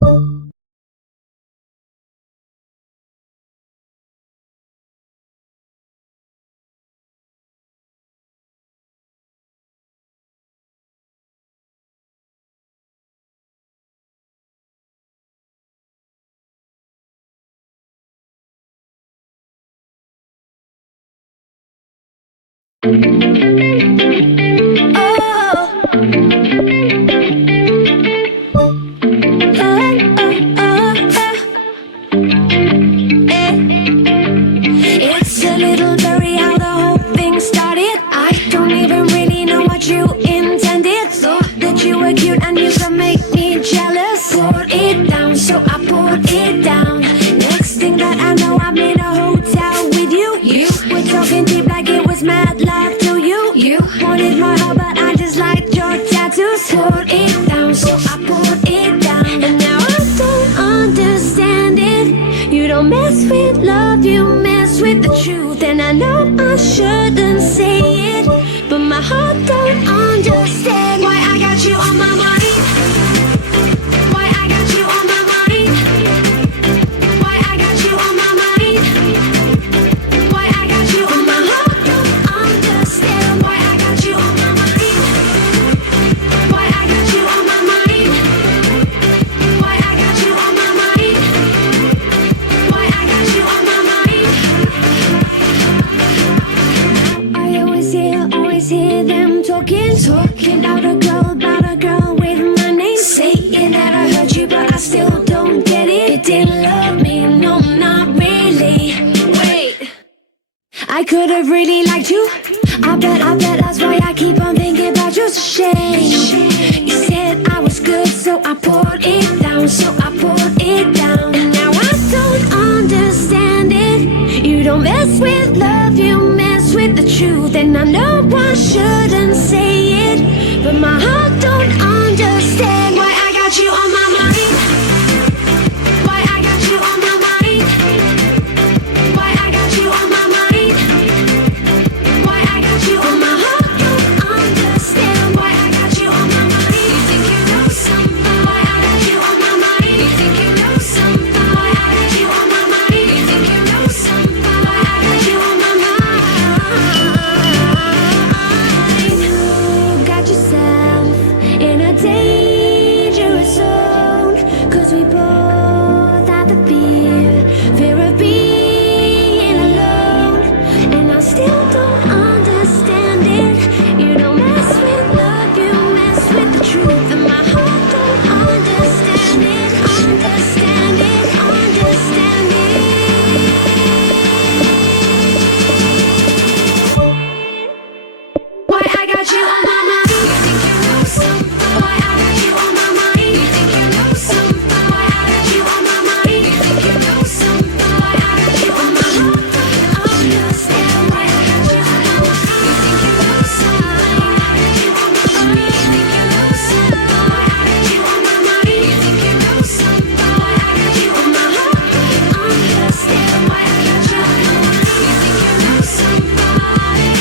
It's a little blurry how the whole thing started. I don't even really know what you intended. Thought that you were cute and you could make me jealous. Poured it down, so I poured it down. Next thing that I know, I'm in a hotel with you. You were talking deep like it was mad love to you. You wanted my heart, but I just liked your tattoos. Poured it down, so I poured it down. And now I don't understand it. You don't mess with love, you mess with the truth. And I know I shouldn't say it, but my heart don't understand why I got you on my mind. Why I got you on my mind. Why I got you on my mind. Why I got you on my heart don't understand why I got you on my mind. Why I got you on my mind. Why I got you on my mind. Why I got you on my mind. I always hear them talking about a girl with my name. Saying that I hurt you, but I still don't get it. You didn't love me, no, not really. Wait, I could have really liked you. I bet that's why I keep on thinking about you. It's a shame. You said I was good, so I poured it down, so I poured it down. And now I don't understand it. You don't mess with love, you mess with the truth. And I know I shouldn't say it, but my heart don't understand why I got you on my mind. Why I got you on my mind. Why I got you on my mind. Why I got you on my heart don't understand why I got you on my mind. You think you know something? Why I got you on my mind. You think you know something? Why I got you on my mind. You think you know something? Why I got you on my mind. You got yourself in a dangerous zone, 'cause we both have the fear of being alone. And I still don't understand it. You don't mess with love, you mess with the truth. And my heart don't understand it, understand it, understand it. Why I got you on my mind. You think you know something? Why I got you on my mind. You think you know something? Why I got you on my mind. You think you know something? Why I got you on my mind. Understand why I got you on my mind. You think you know something? Why I got you on my mind. You think you know something? Why I got you on my mind. You think you know something? Why I got you on my mind. Understand why I got you on my mind. You think you know somebody.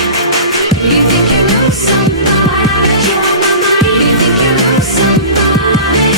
You think you know something? Why I got you on my mind. You think you know somebody.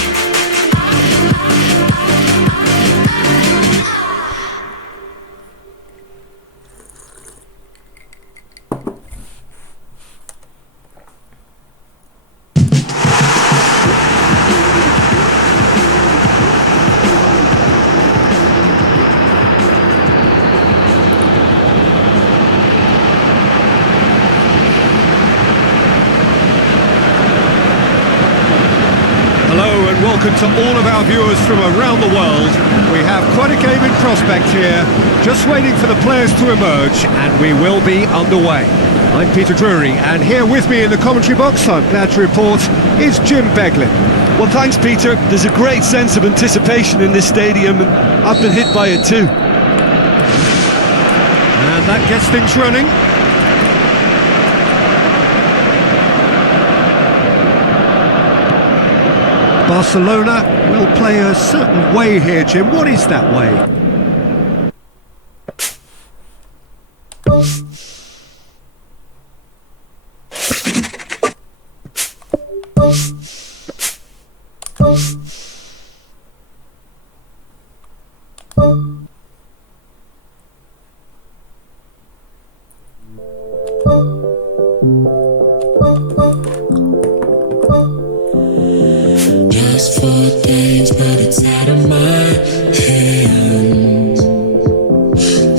Hello and welcome to all of our viewers from around the world. We have quite a game in prospect here, just waiting for the players to emerge, and we will be underway. I'm Peter Drury, and here with me in the commentary box, I'm glad to report, is Jim Beglin. Well, thanks, Peter. There's a great sense of anticipation in this stadium, and I've been hit by it too. And that gets things running. Barcelona will play a certain way here, Jim. What is that way? last 4 days, but it's out of my hands.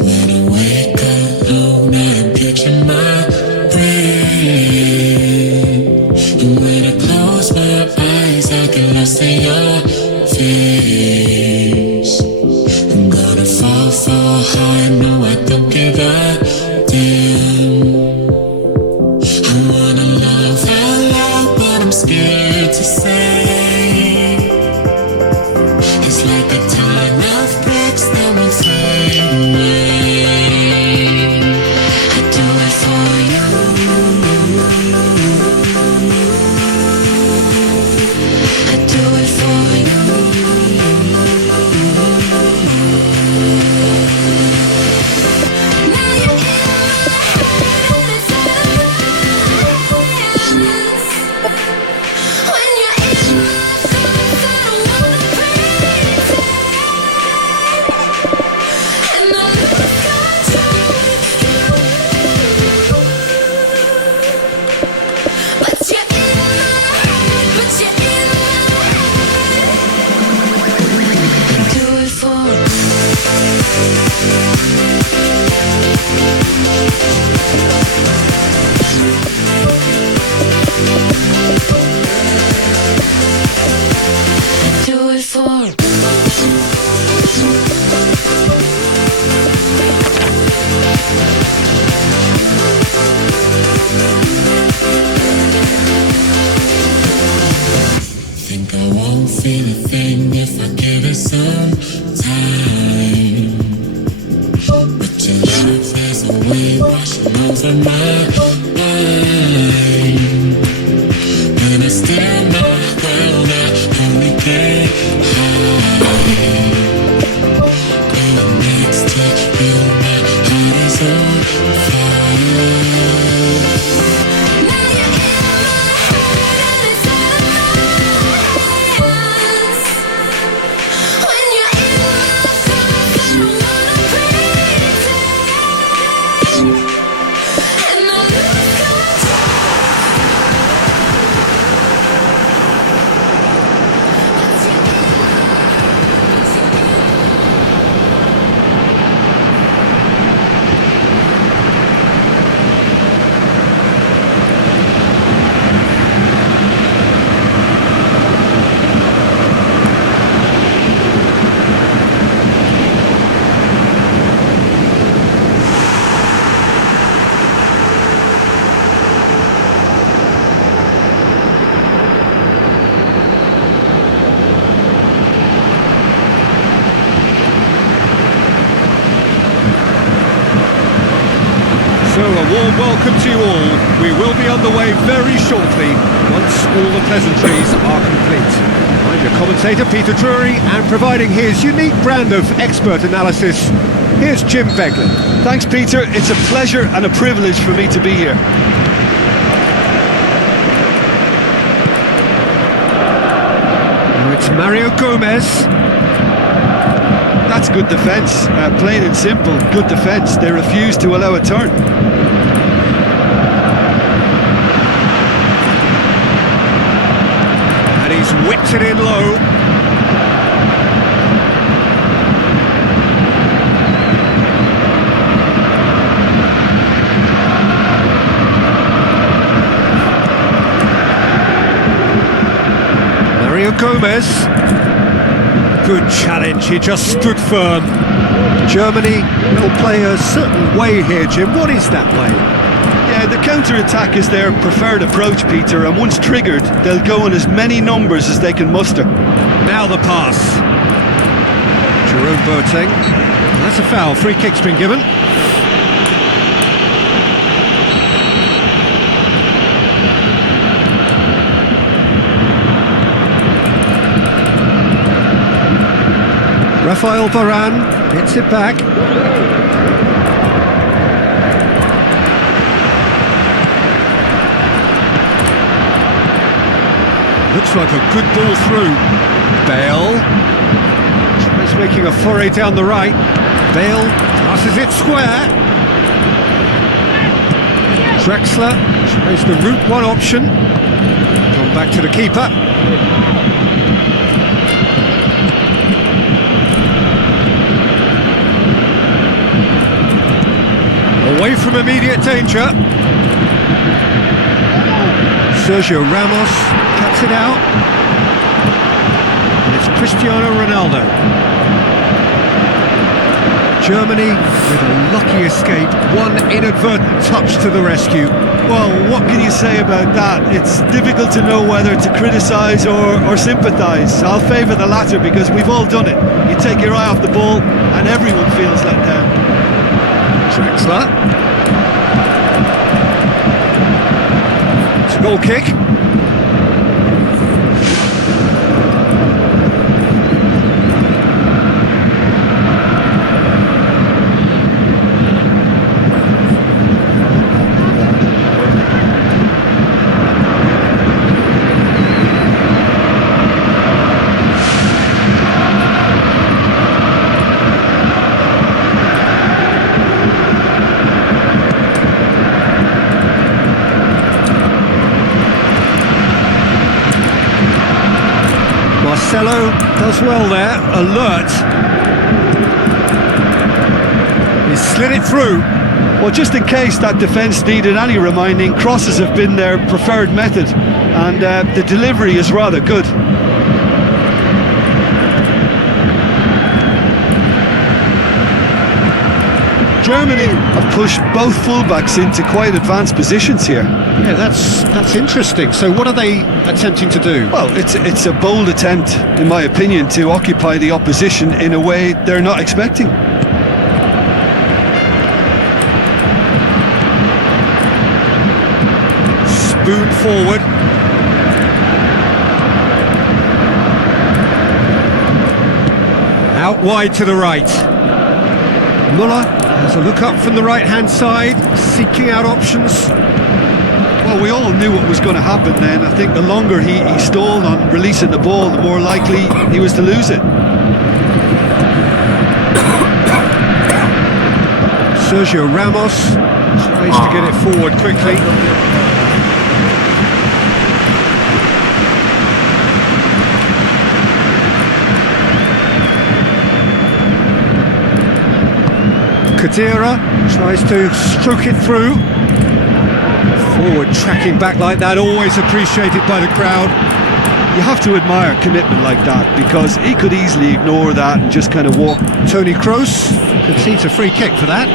When I wake alone, I picture my brain. And when I close my eyes, I get lost in your face. I'm gonna fall hard, no, I don't give a damn. I wanna love out loud, but I'm scared to say. It's like a time of breaks that will fade away. I do it for you. I do it for you. Now you're in my head and it's out of my hands. When you're in my thoughts, I don't wanna pretend, and I lose control with you. But you're in my head, but you're in my head. I do it for do it for Think I won't feel a thing if I give it some time. But your love has a way washing over my mind. When I stare my ground, I only get high. Going next to you, my heart is on fire. now you're in my head and it's out of my hands. When you're in my thoughts, I don't wanna pretend, and I lose control. So a warm welcome to you all. We will be underway very shortly once all the pleasantries are complete. I'm your commentator Peter Drury, and providing his unique brand of expert analysis, here's Jim Beglin. Thanks, Peter. It's a pleasure and a privilege for me to be here. Now it's Mario Gomez. That's good defence, plain and simple, good defence. They refuse to allow a turn. And he's whipped it in low. Mario Gomez. Good challenge, he just stood firm. Germany will play a certain way here, Jim. What is that way? Yeah, the counter-attack is their preferred approach, Peter, and once triggered, they'll go in as many numbers as they can muster. Now the pass. Jerome Boateng. That's a foul. Free kick's been given. Rafael Varane hits it back. Looks like a good ball through. Bale. Tries making a foray down the right. Bale passes it square. Drexler tries the route one option. Gone back to the keeper. from immediate danger. Sergio Ramos cuts it out. And it's Cristiano Ronaldo. Germany with a lucky escape, one inadvertent touch to the rescue. Well, what can you say about that? It's difficult to know whether to criticise or sympathise. I'll favour the latter because we've all done it. You take your eye off the ball and everyone feels let down. Draxler. It's a goal kick. Marcelo does well there, alert. He slid it through. Well, just in case that defence needed any reminding, crosses have been their preferred method, and the delivery is rather good. Germany have pushed both fullbacks into quite advanced positions here. Yeah, that's interesting. So what are they attempting to do? Well, it's a bold attempt, in my opinion, to occupy the opposition in a way they're not expecting. Spoon forward. Out wide to the right. Muller has a look up from the right-hand side, seeking out options. Well, we all knew what was going to happen then. I think the longer he stalled on releasing the ball, the more likely he was to lose it. Sergio Ramos tries to get it forward quickly. Khedira tries to stroke it through. Forward tracking back like that, always appreciated by the crowd. You have to admire commitment like that, because he could easily ignore that and just kind of walk. Toni Kroos concedes a free kick for that.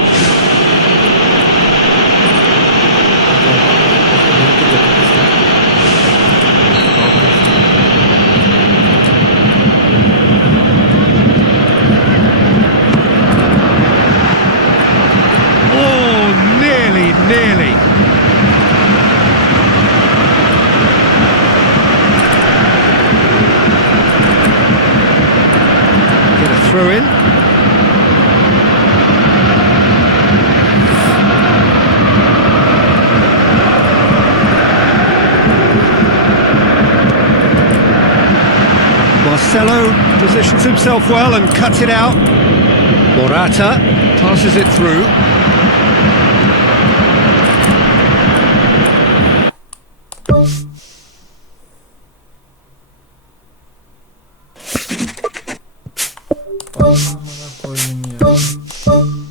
Nearly. Get a throw in. Marcelo positions himself well and cuts it out. Morata passes it through.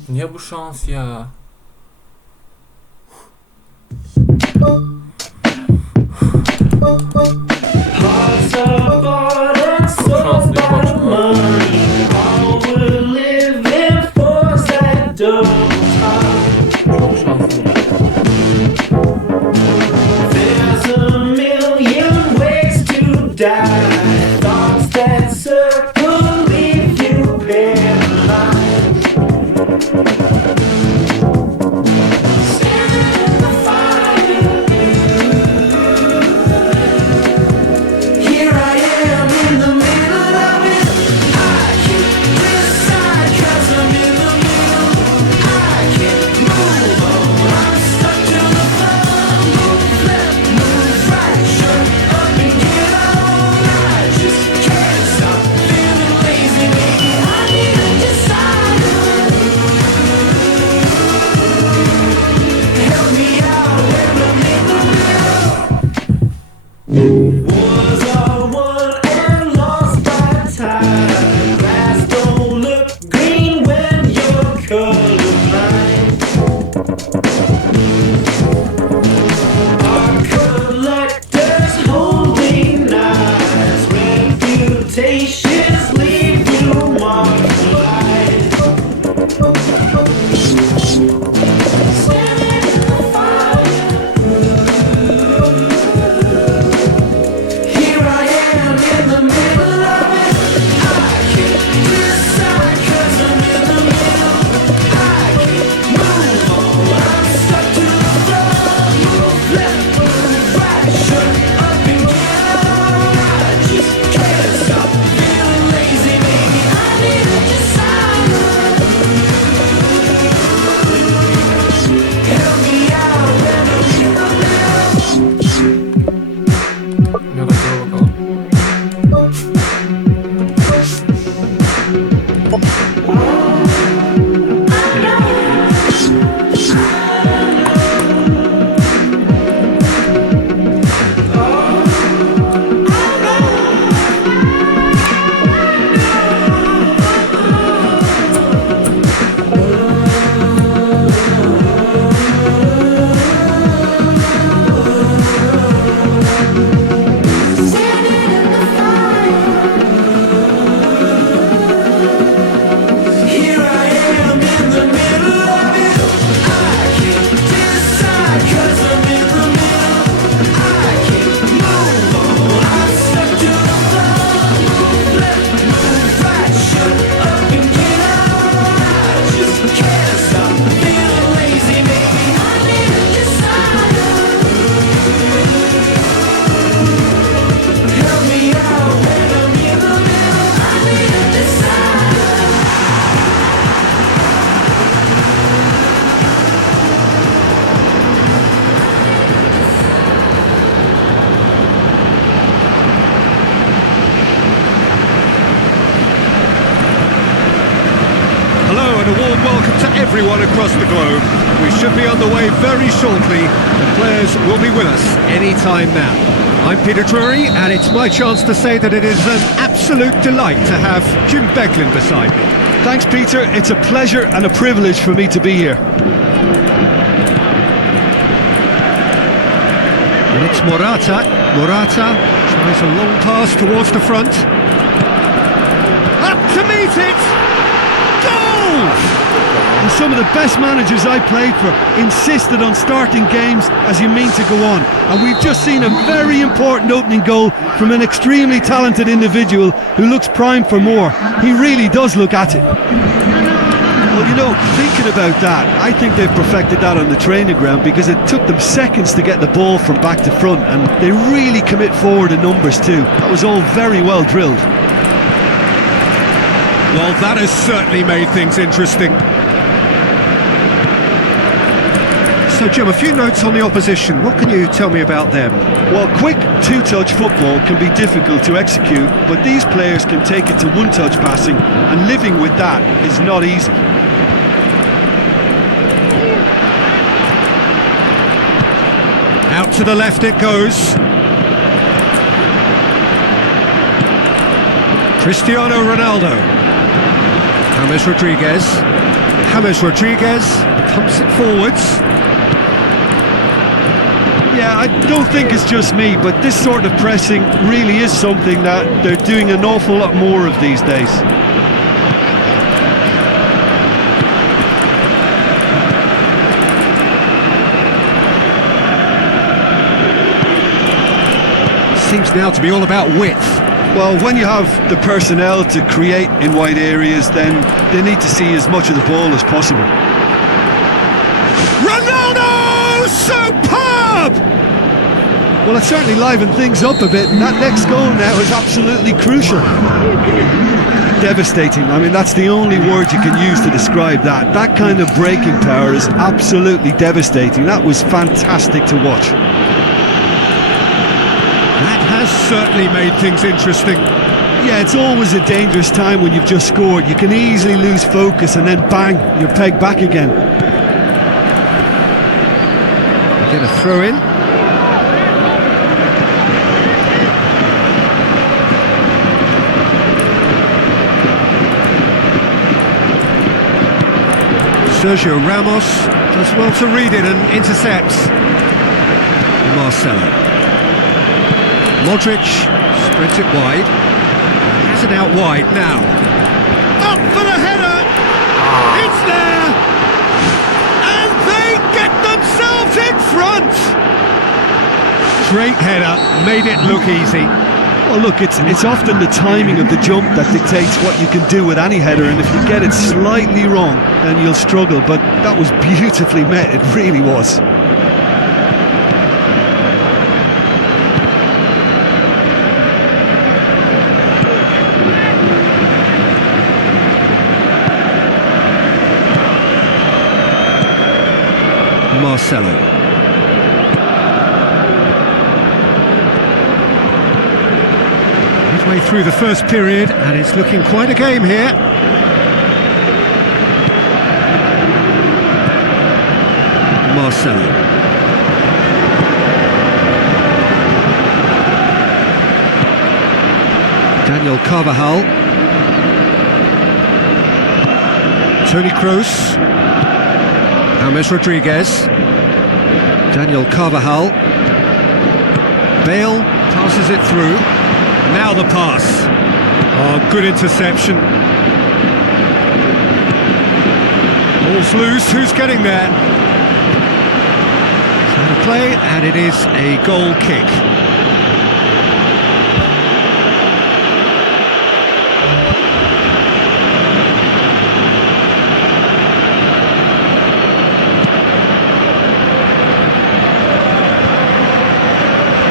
Niye bu şans ya? temptations leave you mortified. Standing in the fire. Here I am in the middle of it. I can't decide 'cause I'm in the middle. I can't move on. I'm stuck to the floor. Move left, move right, shut up and get on. I just can't stop feeling lazy, baby. I need to decide. Help me out when I'm in the middle. Ne bakıyor bakalım. Standing in the fire. Here I am in the middle of it. I can't decide 'cause I'm in the middle. I can't move on. I'm stuck to the floor. Move left, move right, shut up and get on. I just can't stop feeling lazy, baby. I need to decide. Help me out when I'm in the middle. I need to decide. Hello and a warm welcome to everyone across the globe. We should be on the way very shortly. The players will be with us any time now. I'm Peter Drury, and it's my chance to say that it is an absolute delight to have Jim Beglin beside me. Thanks, Peter. It's a pleasure and a privilege for me to be here. And it's Morata. Morata tries a long pass towards the front. Up to meet it! Goal! And some of the best managers I played for insisted on starting games as you mean to go on. And we've just seen a very important opening goal from an extremely talented individual who looks primed for more. He really does look at it. Well, you know, thinking about that, I think they've perfected that on the training ground because it took them seconds to get the ball from back to front, and they really commit forward in numbers too. That was all very well drilled. Well, that has certainly made things interesting. So, Jim, a few notes on the opposition. What can you tell me about them? Well, quick two-touch football can be difficult to execute, but these players can take it to one-touch passing, and living with that is not easy. Out to the left it goes. Cristiano Ronaldo. James Rodriguez. James Rodriguez pumps it forwards. Yeah, I don't think it's just me, but this sort of pressing really is something that they're doing an awful lot more of these days. Seems now to be all about width. Well, when you have the personnel to create in wide areas, then they need to see as much of the ball as possible. Ronaldo! Superb! Well, it certainly livened things up a bit, and that next goal now is absolutely crucial. Devastating. I mean, that's the only word you can use to describe that. That kind of breaking power is absolutely devastating. That was fantastic to watch. That has certainly made things interesting. Yeah, it's always a dangerous time when you've just scored. You can easily lose focus and then bang, you're pegged back again. Get a throw in. Sergio Ramos does well to read it and intercepts. Marcelo. Modric spreads it wide. and out wide now. Up for the header! It's there! And they get themselves in front! Great header, made it look easy. Well, look, it's often the timing of the jump that dictates what you can do with any header, and if you get it slightly wrong, then you'll struggle. But that was beautifully met, it really was. Marcelo. Midway through the first period, and it's looking quite a game here. Marcelo. Daniel Carvajal. Toni Kroos. James Rodriguez. Daniel Carvajal. Bale passes it through. Now the pass. Oh, good interception. Ball's loose. Who's getting there? Out of play, and it is a goal kick.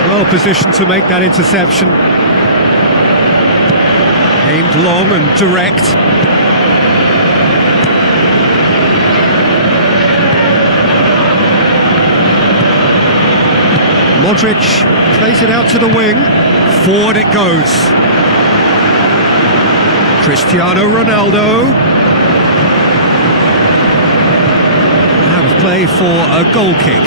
Well positioned to make that interception. Aimed long and direct. Modric plays it out to the wing. Forward it goes. Cristiano Ronaldo. Out of play for a goal kick.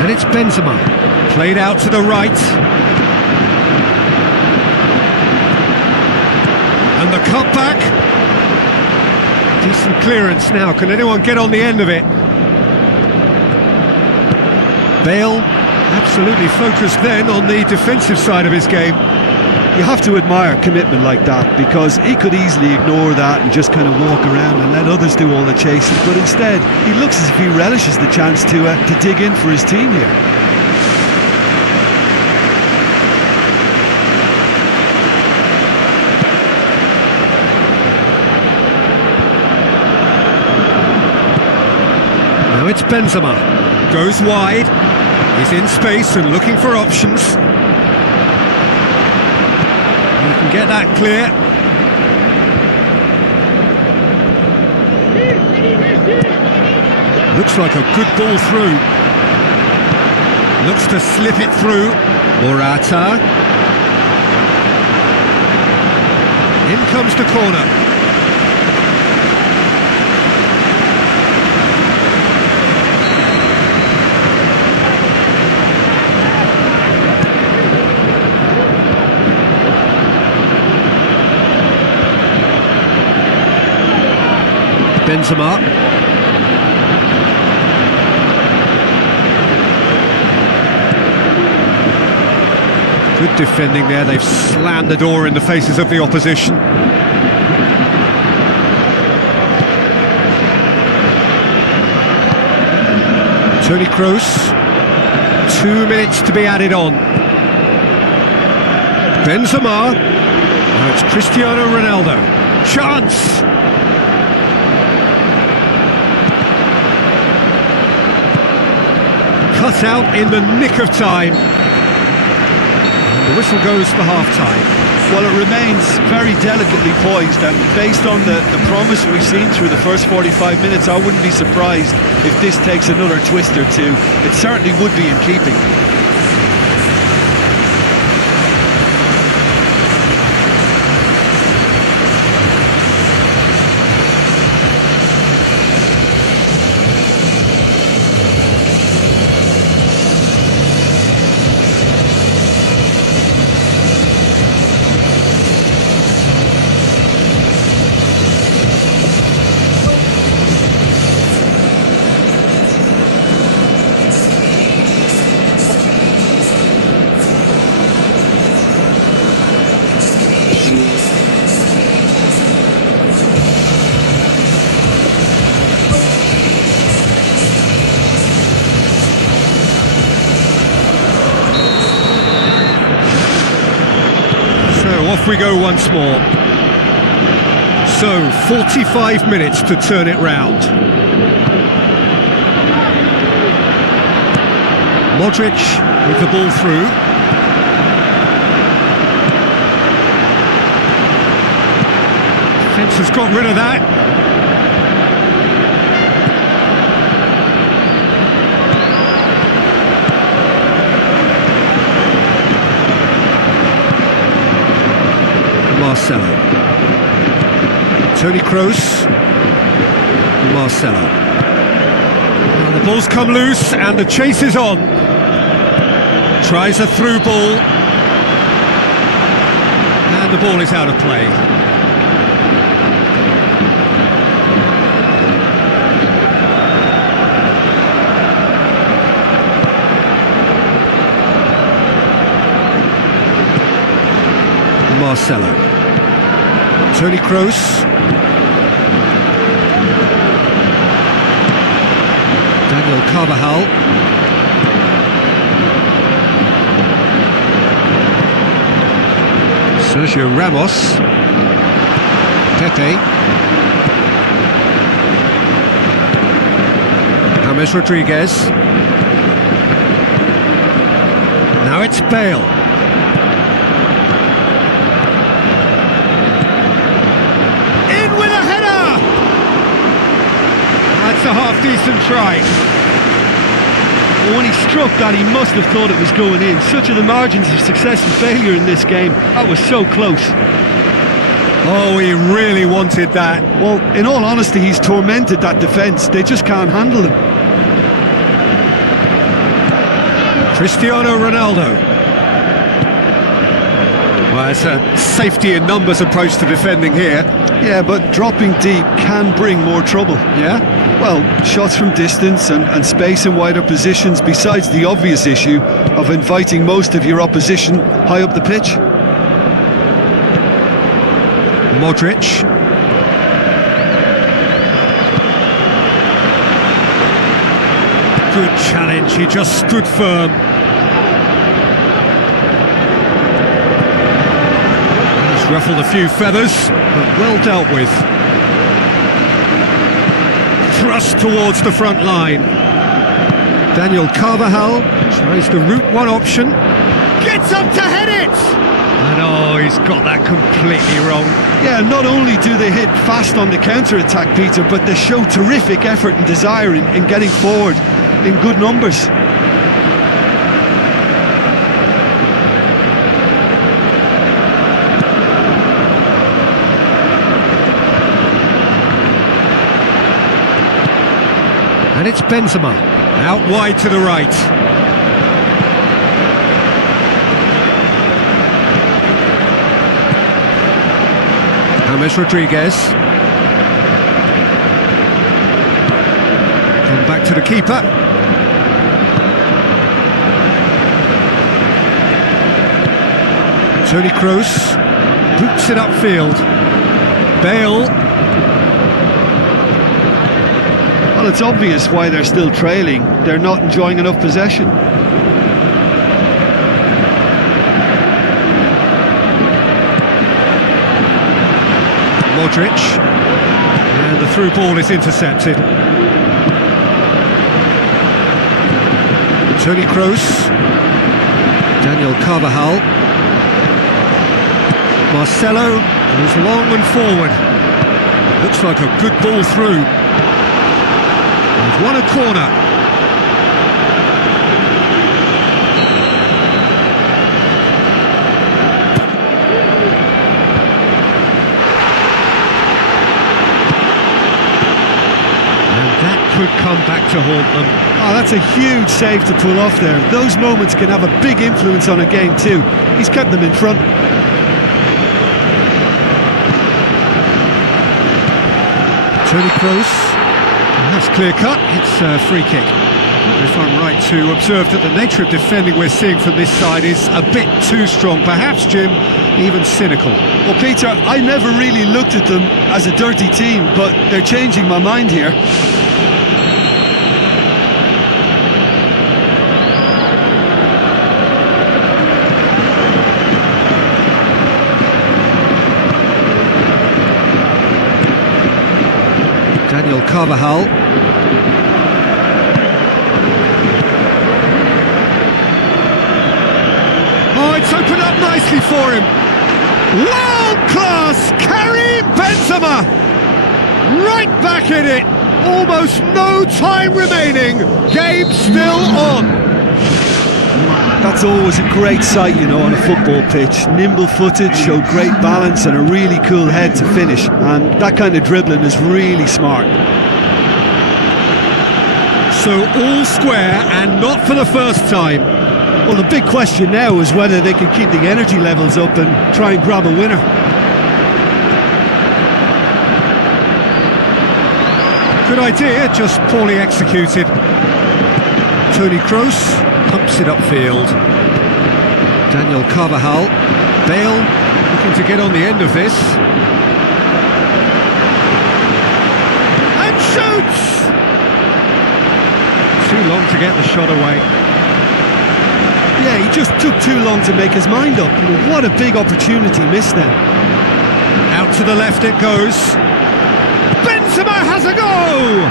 And it's Benzema, played out to the right. And the cutback. Decent clearance now, can anyone get on the end of it? Bale, absolutely focused then on the defensive side of his game. You have to admire commitment like that, because he could easily ignore that and just kind of walk around and let others do all the chasing, but instead he looks as if he relishes the chance to dig in for his team here. Now it's Benzema, goes wide, he's in space and looking for options. You can get that clear. Looks like a good ball through. Looks to slip it through. Morata. In comes the corner. Benzema. Good defending there, they've slammed the door in the faces of the opposition. Toni Kroos, 2 minutes to be added on. Benzema, now it's Cristiano Ronaldo, chance! Cut out in the nick of time. And the whistle goes for half-time. Well, it remains very delicately poised, and based on the promise we've seen through the first 45 minutes, I wouldn't be surprised if this takes another twist or two. It certainly would be in keeping. we go once more. So, 45 minutes to turn it round. Modric with the ball through. Defence has got rid of that. Marcelo. Toni Kroos. Marcelo. Now the ball's come loose and the chase is on. Tries a through ball. And the ball is out of play. Marcelo. Toni Kroos. Daniel Carvajal. Sergio Ramos. Pepe. James Rodriguez. Now it's Bale. That's a half-decent try. Well, when he struck that, he must have thought it was going in. Such are the margins of success and failure in this game. That was so close. Oh, he really wanted that. Well, in all honesty, he's tormented that defence. They just can't handle him. Cristiano Ronaldo. Well, it's a safety in numbers approach to defending here. Yeah, but dropping deep can bring more trouble. Yeah? Well, shots from distance and space in wider positions, besides the obvious issue of inviting most of your opposition high up the pitch. Modric. Good challenge, he just stood firm. He's ruffled a few feathers, but well dealt with. Thrust towards the front line. Daniel Carvajal tries the route one option. Gets up to head it! And oh, he's got that completely wrong. Yeah, not only do they hit fast on the counter-attack, Peter, but they show terrific effort and desire in getting forward in good numbers. And it's Benzema, out wide to the right. James Rodriguez. Come back to the keeper. Toni Kroos boots it upfield. Bale. Well, it's obvious why they're still trailing. They're not enjoying enough possession. Modric. And the through ball is intercepted. Toni Kroos. Daniel Carvajal. Marcelo goes long and forward. Looks like a good ball through. They've won a corner. And that could come back to haunt them. Oh, that's a huge save to pull off there. Those moments can have a big influence on a game too. He's kept them in front. Toni Kroos. That's clear cut, it's a free kick. If I'm right to observe that the nature of defending we're seeing from this side is a bit too strong, perhaps, Jim, even cynical. Well, Peter, I never really looked at them as a dirty team, but they're changing my mind here. Daniel Carvajal. Oh, it's opened up nicely for him. World class Karim Benzema! Right back in it. Almost no time remaining. Game still on. That's always a great sight, you know, on a football pitch. Nimble-footed, showed great balance and a really cool head to finish. And that kind of dribbling is really smart. So all square, and not for the first time. Well, the big question now is whether they can keep the energy levels up and try and grab a winner. Good idea, just poorly executed. Toni Kroos pumps it upfield. Daniel Carvajal. Bale looking to get on the end of this. And shoots! Too long to get the shot away. Yeah, he just took too long to make his mind up. What a big opportunity missed then. Out to the left it goes. Benzema has a go!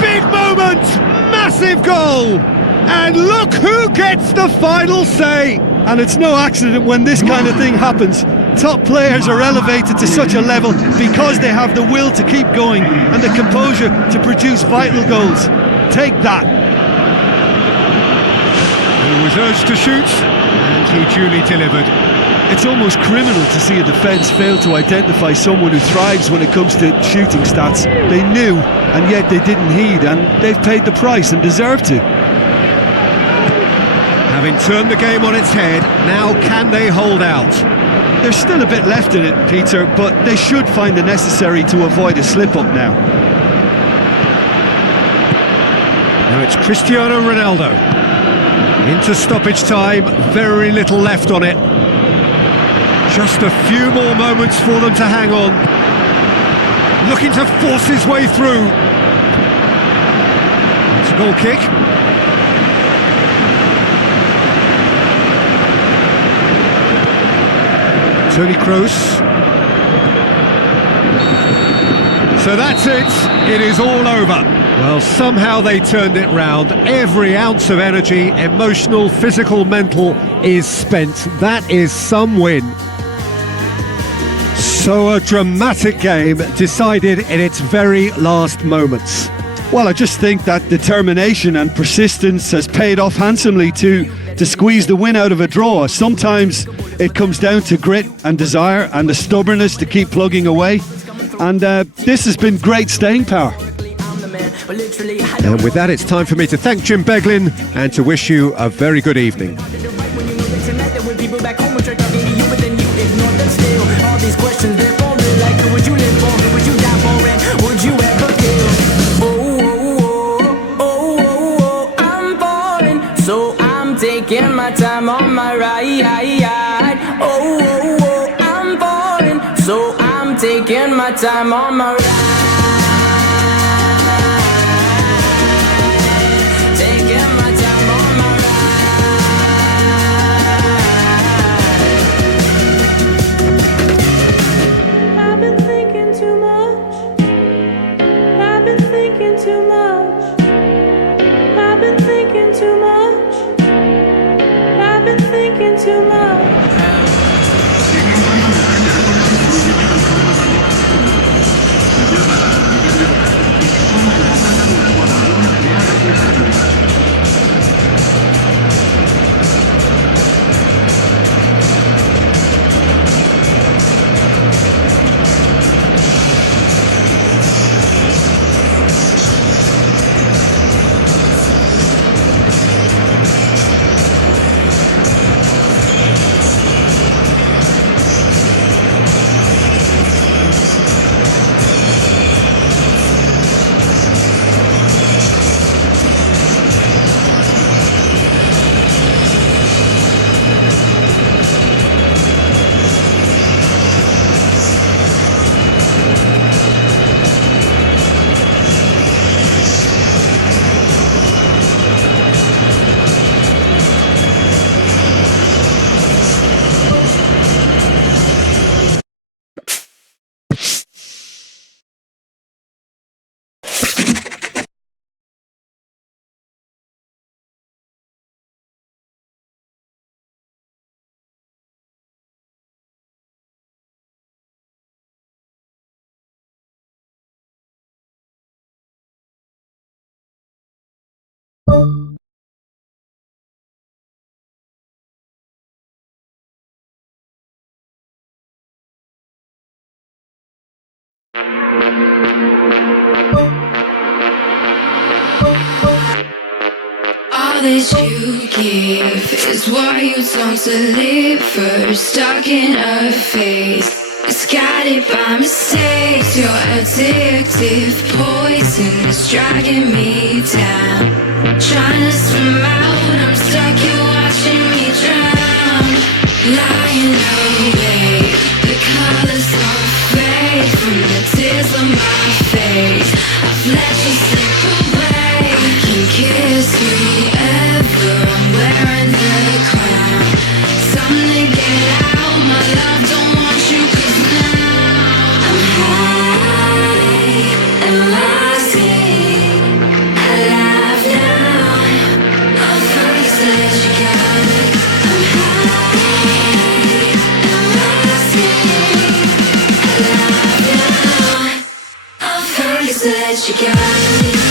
Big moment! Massive goal! And look who gets the final say! And it's no accident when this kind of thing happens. Top players are elevated to such a level because they have the will to keep going and the composure to produce vital goals. Take that. He was urged to shoot, and he duly delivered. It's almost criminal to see a defence fail to identify someone who thrives when it comes to shooting stats. They knew, and yet they didn't heed, and they've paid the price and deserve to. Having turned the game on its head, now can they hold out? There's still a bit left in it, Peter, but they should find the necessary to avoid a slip-up now. Now it's Cristiano Ronaldo. Into stoppage time, very little left on it. Just a few more moments for them to hang on. Looking to force his way through. It's a goal kick. Toni Kroos. So that's it. It is all over. Well, somehow they turned it round. Every ounce of energy, emotional, physical, mental, is spent. That is some win. So a dramatic game decided in its very last moments. Well, I just think that determination and persistence has paid off handsomely to squeeze the win out of a draw. Sometimes it comes down to grit and desire and the stubbornness to keep plugging away. And this has been great staying power. And with that, it's time for me to thank Jim Beglin and to wish you a very good evening. Taking my time on my ride. Oh, I'm falling, so I'm taking my time on my ride. Taking my time on my ride. I've been thinking too much. I've been thinking too much. I've been thinking too much. I've been thinking too much. All that you give is what you don't deliver. Stuck in a phase, it's guided by mistakes. Your addictive poison is dragging me down. Trying to swim out, I'm stuck, you're watching me drown. Lying awake, the colors don't fade from the tears on my face. I've let you slip away. I can kiss you ever, I'm wearing the crown. Time to get out, my love, don't want you, 'cause now I'm high and rising. I laugh now, I'm first that you got it. I'm high and rising. I laugh now, I'm first that you got it.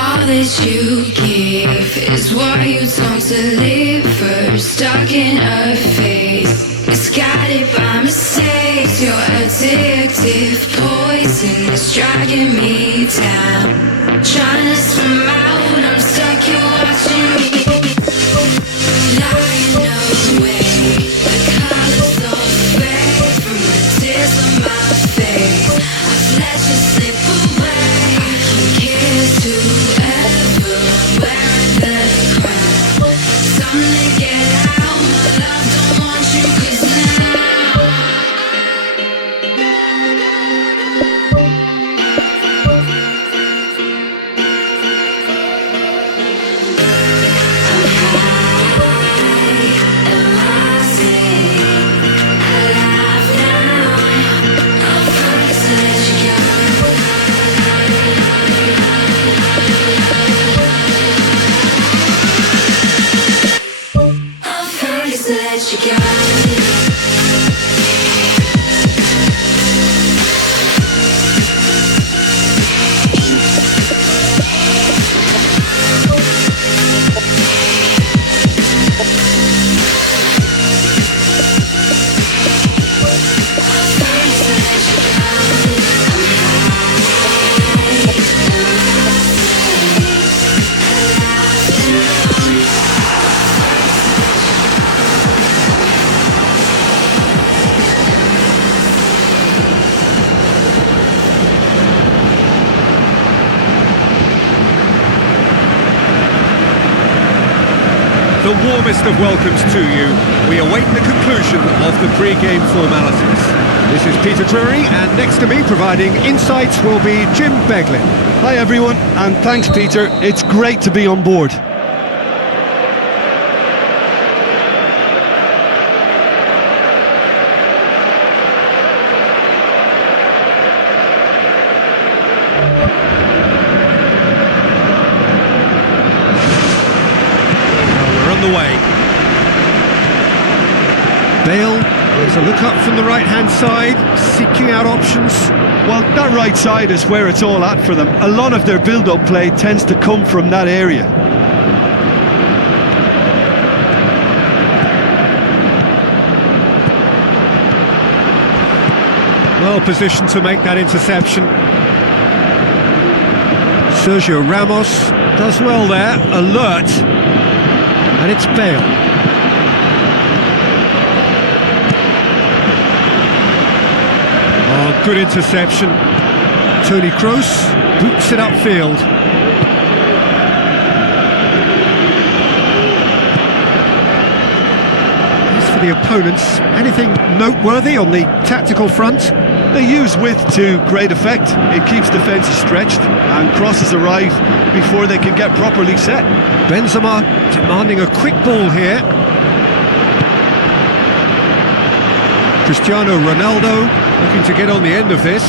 All that you give is what you don't deliver. Stuck in a phase, it's guided by mistakes. Your addictive poison is dragging me down. Trying to swim out, I'm stuck, you're watching me. Lying awake, the colors don't fade from the tears on my face. I've let you slip away. I can kiss you ever, wearing the crown. Time to get out, my love, don't want you, 'cause now I'm high and rising. I laugh now, I'm first that you got it. I'm first that you got it. The warmest of welcomes to you. We await the conclusion of the pre-game formalities. This is Peter Drury, and next to me providing insights will be Jim Beglin. Hi everyone, and thanks Peter, it's great to be on board. We're on the way. Bale, there's a look up from the right-hand side, seeking out options. Well, that right side is where it's all at for them. A lot of their build-up play tends to come from that area. Well positioned to make that interception. Sergio Ramos does well there, alert, and it's Bale. Oh, good interception. Toni Kroos boots it upfield. As for the opponents, anything noteworthy on the tactical front? They use width to great effect. It keeps defences stretched and crosses arrive before they can get properly set. Benzema demanding a quick ball here. Cristiano Ronaldo looking to get on the end of this.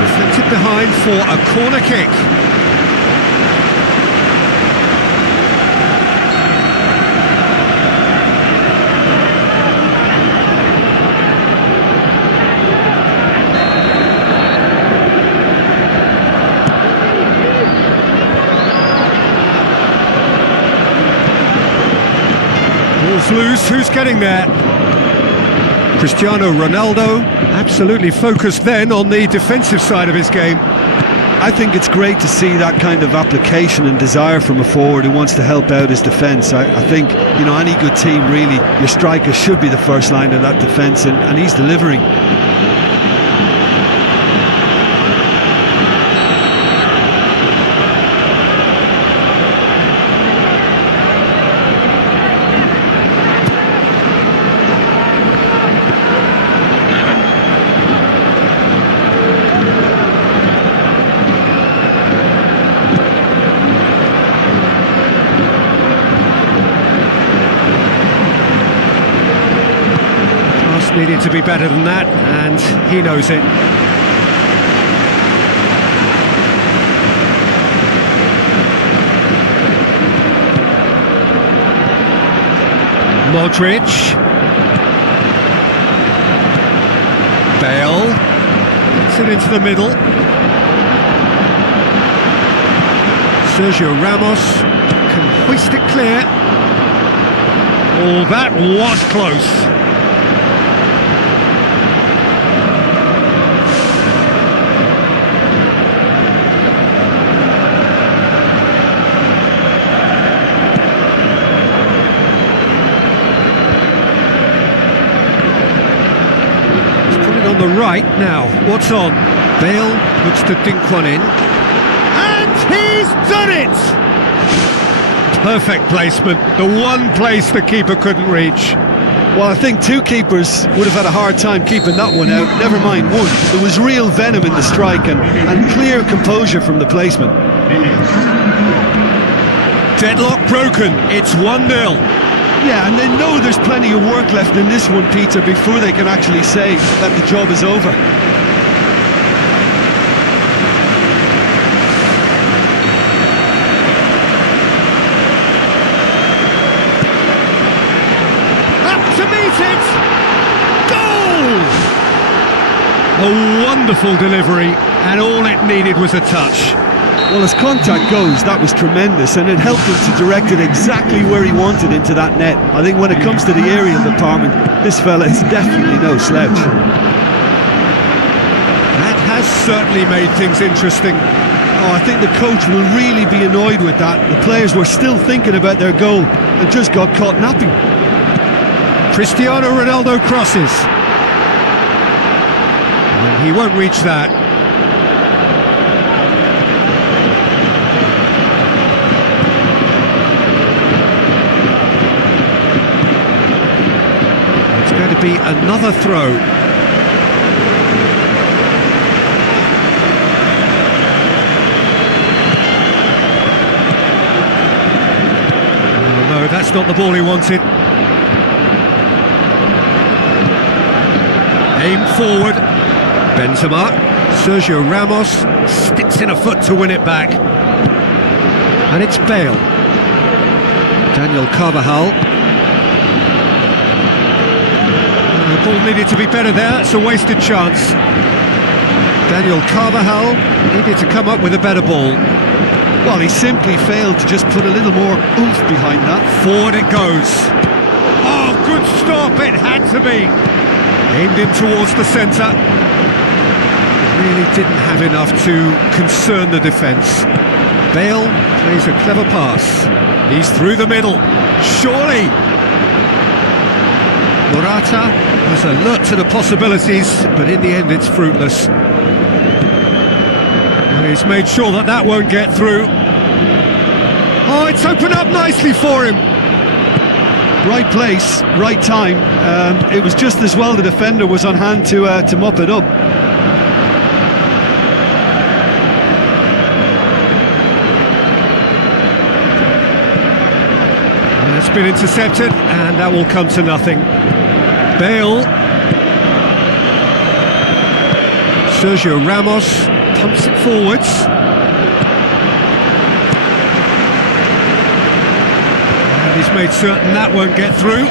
Deflected behind for a corner kick. Ball's loose, who's getting there? Cristiano Ronaldo, absolutely focused then on the defensive side of his game. I think it's great to see that kind of application and desire from a forward who wants to help out his defence. I think, you know, any good team really, your striker should be the first line of that defence, and he's delivering. Needed to be better than that, and he knows it. Modric. Bale. Gets it into the middle. Sergio Ramos can hoist it clear. Oh, that was close. On the right now, what's on? Bale looks to dink one in, and he's done it! Perfect placement, the one place the keeper couldn't reach. Well, I think two keepers would have had a hard time keeping that one out, never mind one. There was real venom in the strike and clear composure from the placement. Deadlock broken, it's 1-0. Yeah, and they know there's plenty of work left in this one, Peter, before they can actually say that the job is over. Up to meet it! Goal! A wonderful delivery, and all it needed was a touch. Well, as contact goes, that was tremendous, and it helped him to direct it exactly where he wanted into that net. I think when it comes to the aerial department, this fella is definitely no slouch. That has certainly made things interesting. Oh, I think the coach will really be annoyed with that. The players were still thinking about their goal and just got caught napping. Cristiano Ronaldo crosses. And he won't reach that. Be another throw. Oh, no, that's not the ball he wanted. Aim forward. Benzema. Sergio Ramos sticks in a foot to win it back. And it's Bale. Daniel Carvajal. The ball needed to be better there, it's a wasted chance. Daniel Carvajal needed to come up with a better ball. Well, he simply failed to just put a little more oomph behind that. Forward it goes. Oh, good stop, it had to be. Aimed in towards the centre. Really didn't have enough to concern the defence. Bale plays a clever pass. He's through the middle. Surely! Morata was alert to the possibilities, but in the end it's fruitless. He's made sure that that won't get through. Oh, it's opened up nicely for him. Right place, right time. It was just as well the defender was on hand to mop it up. It's been intercepted, and that will come to nothing. Bale. Sergio Ramos pumps it forwards. And he's made certain that won't get through.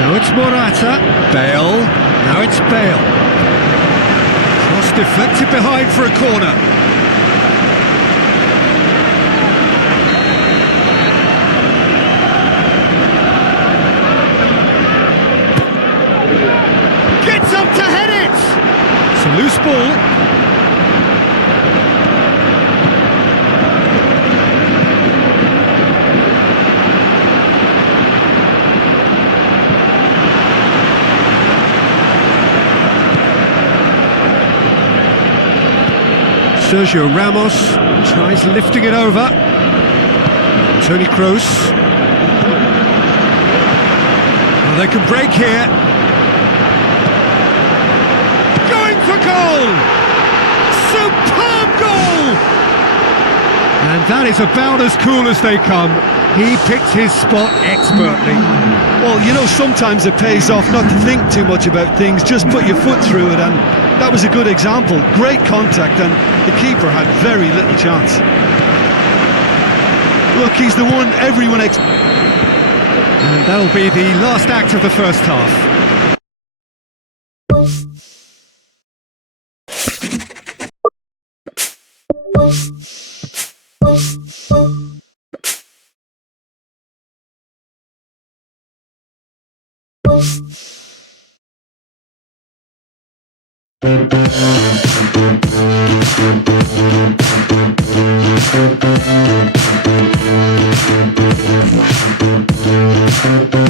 Now it's Morata. Bale. Now it's Bale. Cross deflected behind for a corner. Loose ball. Sergio Ramos tries lifting it over. Toni Kroos. Well, they can break here. Goal! Superb goal! And that is about as cool as they come. He picked his spot expertly. Well, you know, sometimes it pays off not to think too much about things, just put your foot through it, and that was a good example. Great contact, and the keeper had very little chance. Look, he's the one everyone and that'll be the last act of the first half.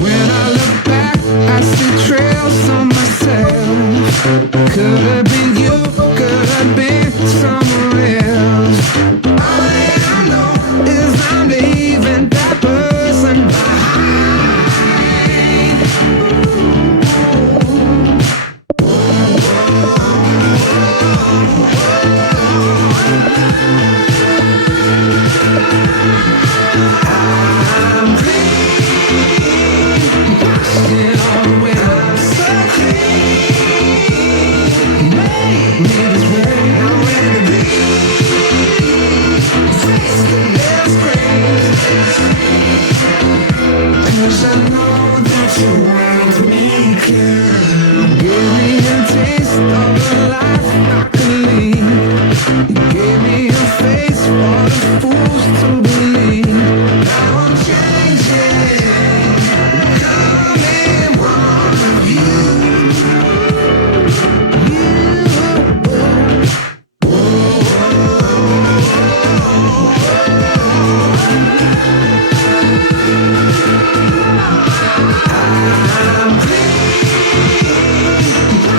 When I look back, I see trails on myself. Could have been you, could have been someone else. All I know is I'm leaving that person behind. I'm clean, washing all the way. I'm so clean, made me this way. I'm ready to be. Face the left screen, 'cause I know that you want me, girl. Give me a taste of a life I could lead. You gave me a face for the fools to believe. Now I'm changing, becoming one of you. I'm clean,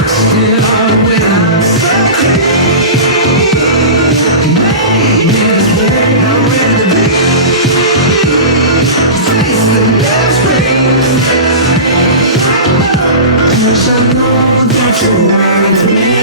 still all the way. I'm so clean, made me this way. I'm ready to be. Face the left screen, 'cause I know that you want me.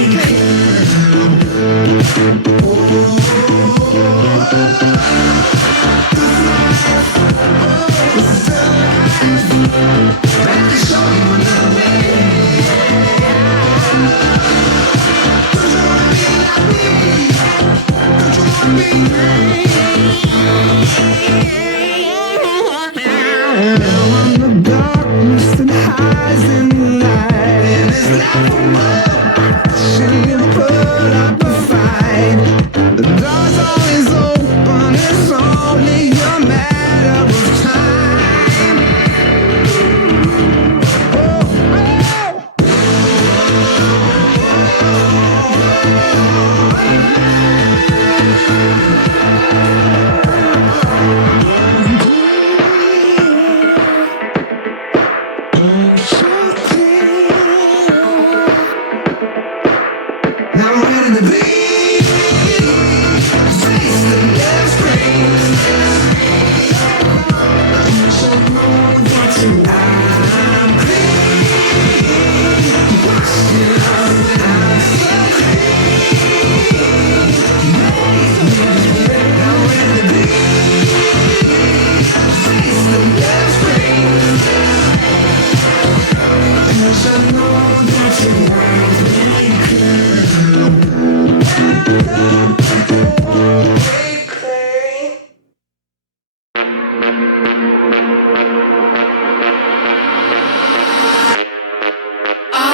The darkness that hides in the light, and it's like watching you put up a fight. The door's always open, it's only a matter of time. Oh,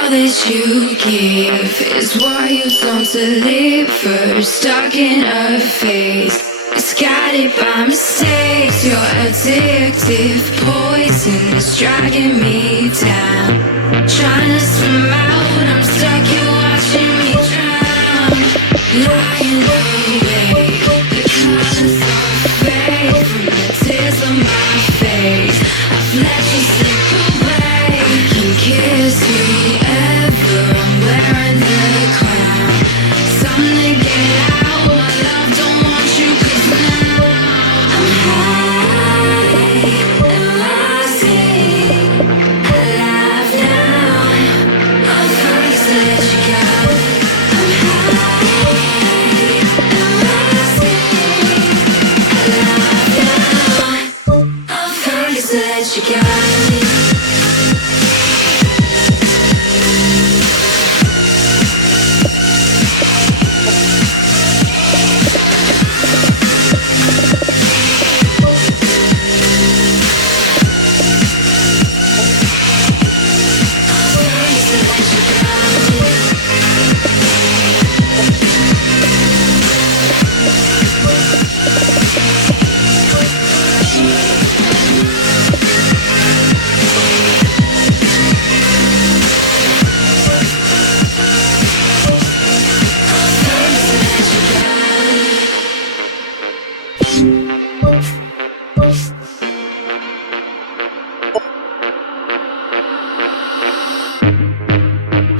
that you give is what you don't deliver. Stuck in a phase, it's guided by mistakes. Your addictive poison is dragging me down. Trying to swim out, I'm stuck, you're watching me drown. Lying awake, the colors of fade from the tears on my face. I've let you slip away. I can kiss you ever, I'm wearing the crown. Time to get out, my love, don't want you, 'cause now I'm high and rising, alive now. I'm first let you go. I'm high and rising, alive now. I'm first let you go.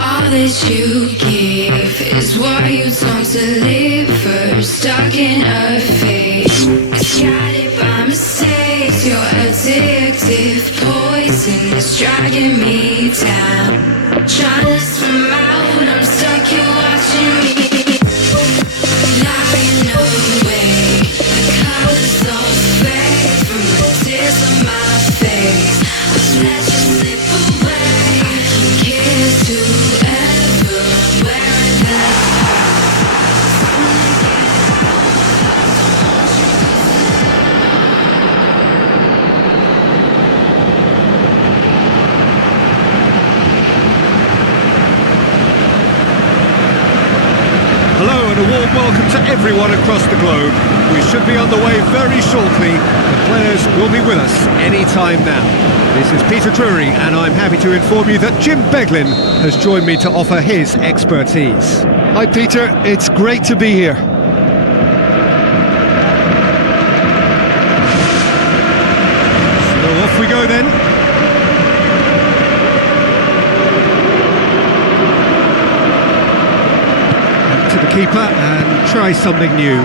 All that you give is what you don't deliver. Stuck in a phase, it's guided by mistakes. Your addictive poison is dragging me down. Trying to swim out, I'm stuck, you're watching me. Lying awake, the colors all fade from the tears on my face. I've let you slip away. I can kiss you ever, wearing the Hello and a warm welcome to everyone across the globe. We should be on the way very shortly. The players will be with us any time now. This is Peter Drury and I'm happy to inform you that Jim Beglin has joined me to offer his expertise. Hi Peter, it's great to be here. So off we go then. To the keeper and try something new.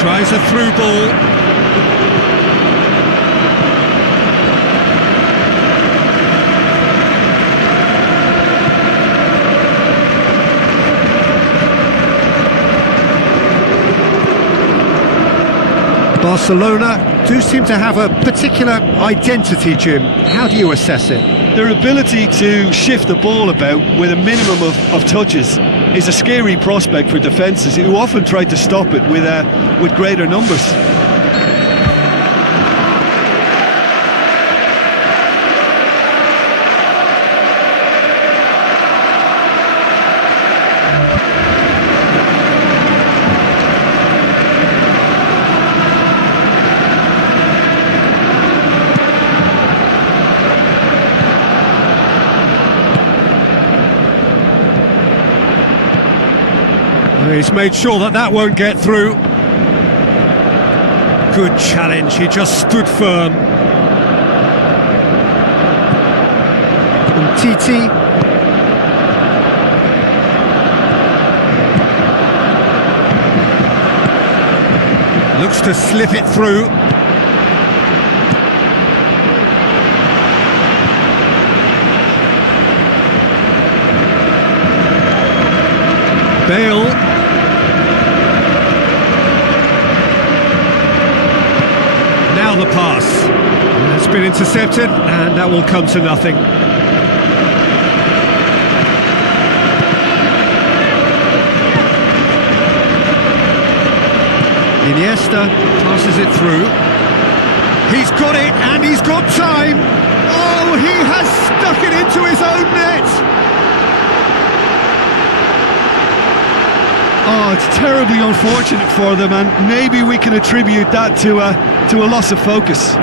Tries a through ball. Barcelona do seem to have a particular identity, Jim. How do you assess it? Their ability to shift the ball about with a minimum of touches is a scary prospect for defences who often try to stop it with greater numbers. He's made sure that that won't get through. Good challenge, he just stood firm. Titi. Looks to slip it through. Bale. Now the pass. It's been intercepted and that will come to nothing. Iniesta passes it through. He's got it and he's got time. Oh, he has stuck it into his own net! Oh, it's terribly unfortunate for them, and maybe we can attribute that to a loss of focus.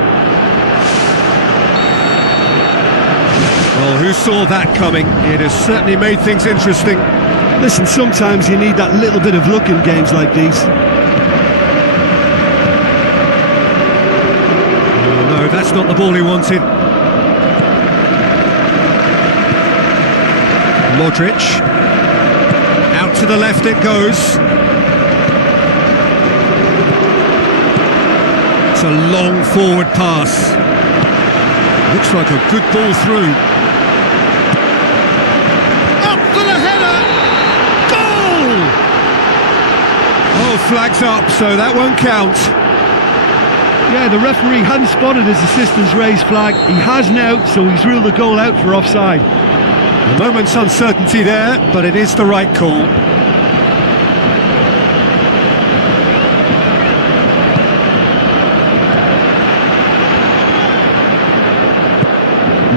Well, who saw that coming? It has certainly made things interesting. Listen, sometimes you need that little bit of luck in games like these. Oh, no, that's not the ball he wanted. Modric. Out to the left it goes. It's a long forward pass. Looks like a good ball through. Up for the header! Goal! Oh, flags up, so that won't count. Yeah, the referee hadn't spotted his assistant's raised flag. He has now, so he's ruled the goal out for offside. A moment's uncertainty there, but it is the right call.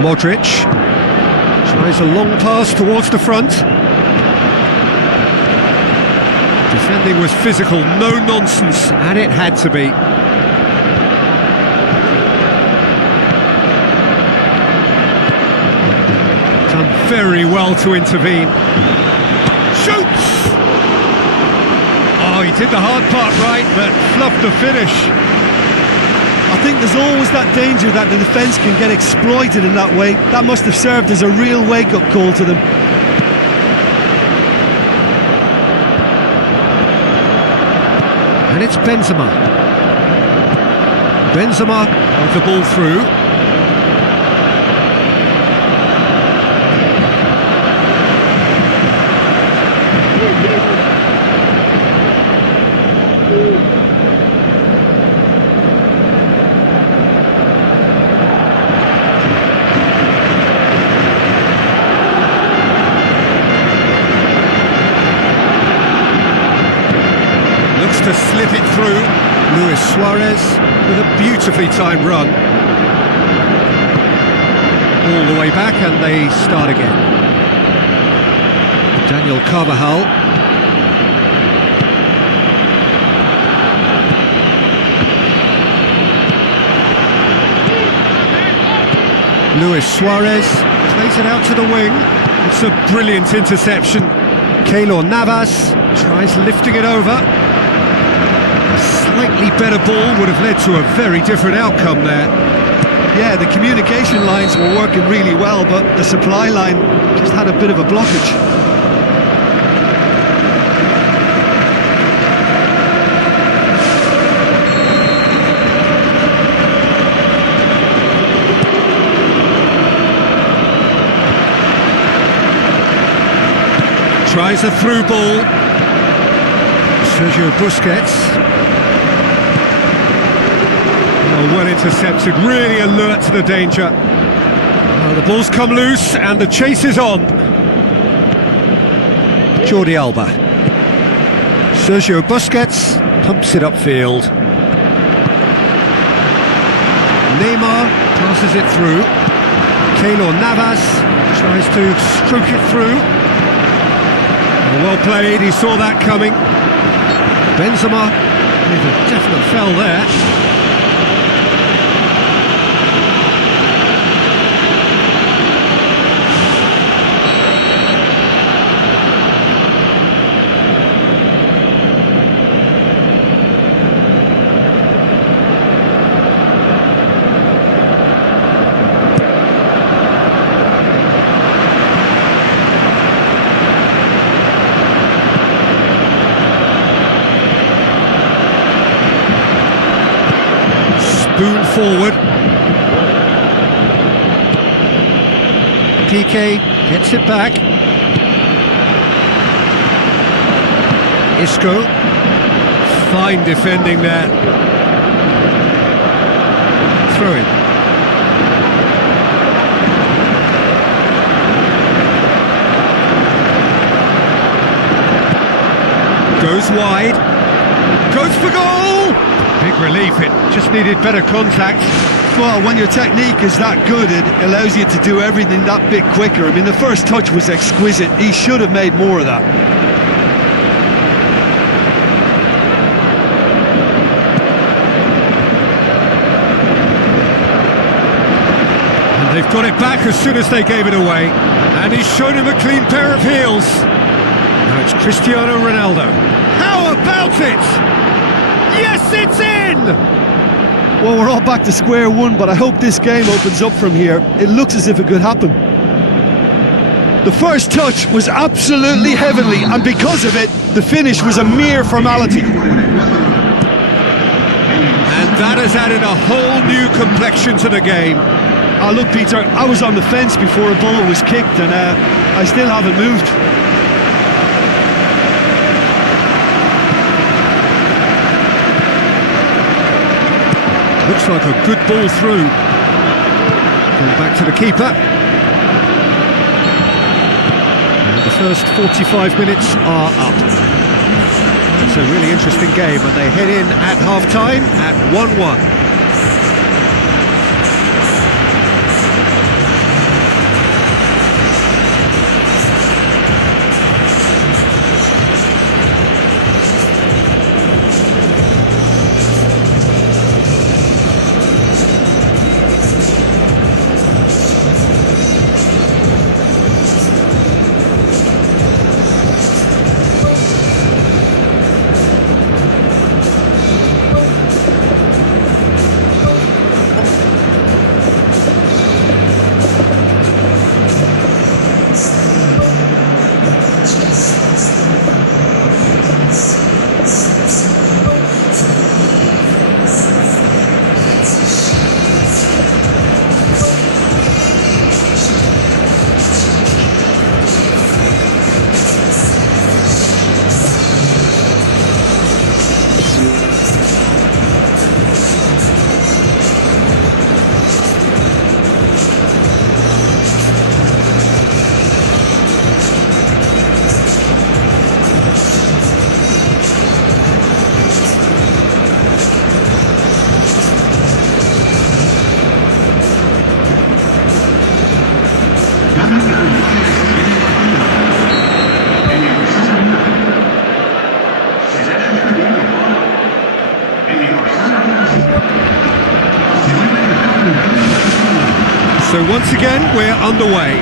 Modric tries a long pass towards the front. Defending was physical, no nonsense, and it had to be. Done very well to intervene. Shoots! Oh, he did the hard part right, but fluffed the finish. I think there's always that danger that the defence can get exploited in that way. That must have served as a real wake-up call to them. And it's Benzema. Benzema with the ball through. To slip it through. Luis Suarez with a beautifully timed run. All the way back and they start again. Daniel Carvajal. Luis Suarez plays it out to the wing. It's a brilliant interception. Keylor Navas tries lifting it over. Slightly better ball would have led to a very different outcome there. Yeah, the communication lines were working really well, but the supply line just had a bit of a blockage. Tries a through ball. Sergio Busquets. Well intercepted, really alert to the danger. The ball's come loose and the chase is on. Jordi Alba. Sergio Busquets pumps it upfield. Neymar passes it through. Keylor Navas tries to stroke it through. Well played, he saw that coming. Benzema with a definite foul there. Boom forward. Piqué gets it back. Isco. Fine defending there. Throw in. Goes wide. Goes for goal! Big relief, it just needed better contact. Well, when your technique is that good, it allows you to do everything that bit quicker. I mean, the first touch was exquisite. He should have made more of that. And they've got it back as soon as they gave it away. And he's shown him a clean pair of heels. Now it's Cristiano Ronaldo. How about it? Yes, it's in! Well, we're all back to square one, but I hope this game opens up from here. It looks as if it could happen. The first touch was absolutely heavenly, and because of it, the finish was a mere formality. And that has added a whole new complexion to the game. Look, Peter, I was on the fence before a ball was kicked, and I still haven't moved. Looks like a good ball through. Going back to the keeper. And the first 45 minutes are up. It's a really interesting game, and they head in at half-time at 1-1. So once again, we're underway.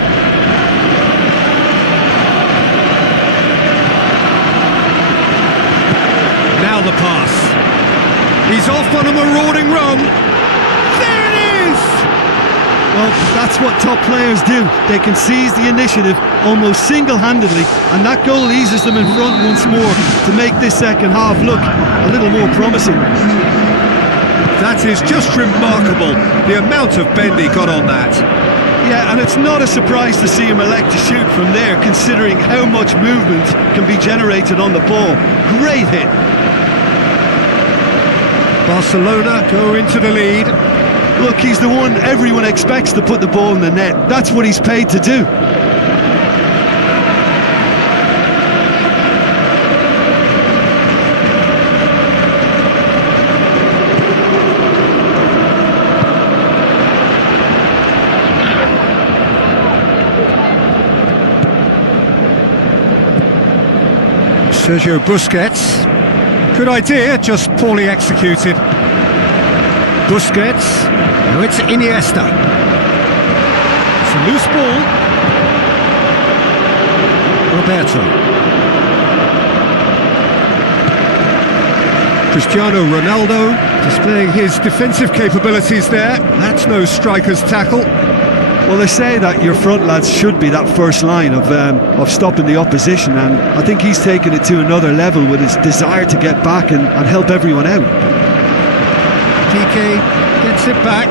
Now the pass. He's off on a marauding run. There it is! Well, that's what top players do. They can seize the initiative almost single-handedly, and that goal eases them in front once more to make this second half look a little more promising. That is just remarkable, the amount of bend he got on that. Yeah, and it's not a surprise to see him elect to shoot from there, considering how much movement can be generated on the ball. Great hit. Barcelona go into the lead. Look, he's the one everyone expects to put the ball in the net. That's what he's paid to do. Sergio Busquets. Good idea, just poorly executed. Busquets. Now it's Iniesta. It's a loose ball. Roberto. Cristiano Ronaldo displaying his defensive capabilities there. That's no striker's tackle. Well, they say that your front lads should be that first line of stopping the opposition, and I think he's taken it to another level with his desire to get back and help everyone out. PK gets it back.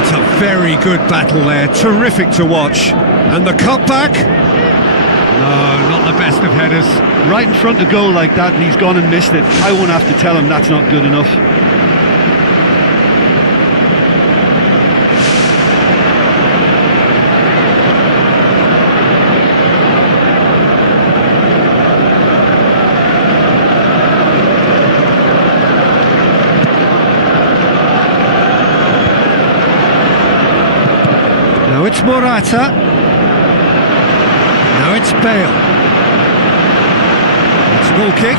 It's a very good battle there, terrific to watch. And the cutback? No, not the best of headers. Right in front of goal like that, and he's gone and missed it. I won't have to tell him that's not good enough. it's Morata. Now it's Bale. It's a goal kick.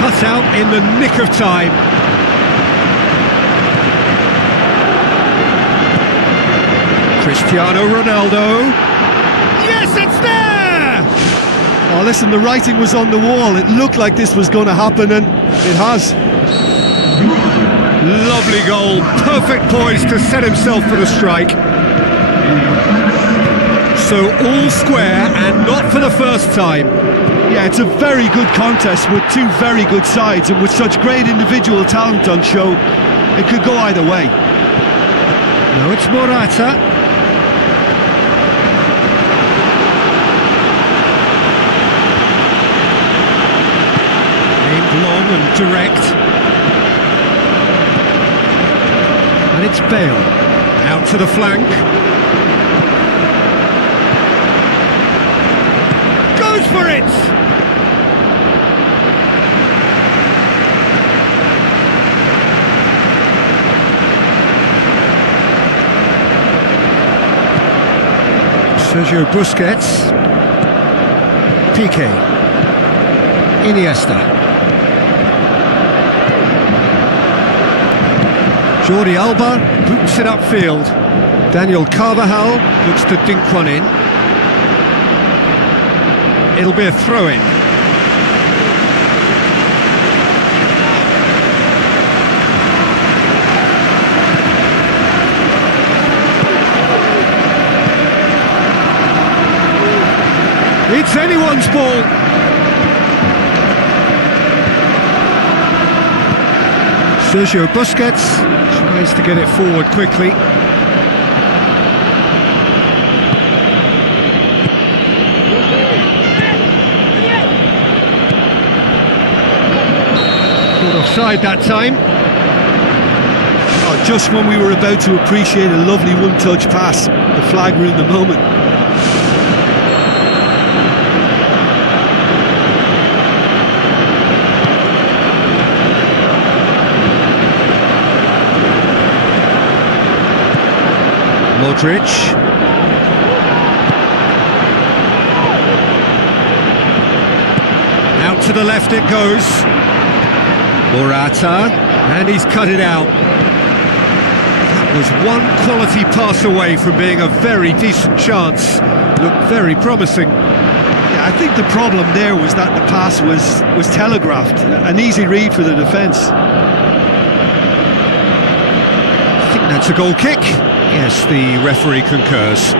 Cut out in the nick of time. Cristiano Ronaldo. Yes, it's there! Oh, listen, the writing was on the wall. It looked like this was going to happen, and it has. Lovely goal. Perfect poise to set himself for the strike. So all square, and not for the first time. Yeah, it's a very good contest with two very good sides, and with such great individual talent on show, it could go either way. Now it's Morata. Aimed long and direct. And it's Bale. Out to the flank. Goes for it! Sergio Busquets, Piqué, Iniesta, Jordi Alba boots it upfield. Daniel Carvajal looks to dink one in. It'll be a throw-in. It's anyone's ball. Sergio Busquets tries to get it forward quickly. Caught offside that time. Oh, just when we were about to appreciate a lovely one-touch pass, the flag ruined the moment. Modric. Out to the left it goes. Morata, and he's cut it out. That was one quality pass away from being a very decent chance. Looked very promising. Yeah, I think the problem there was that the pass was telegraphed. An easy read for the defence. I think that's a goal kick. Yes, the referee concurs.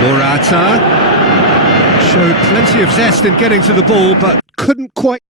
Morata showed plenty of zest in getting to the ball, but couldn't quite.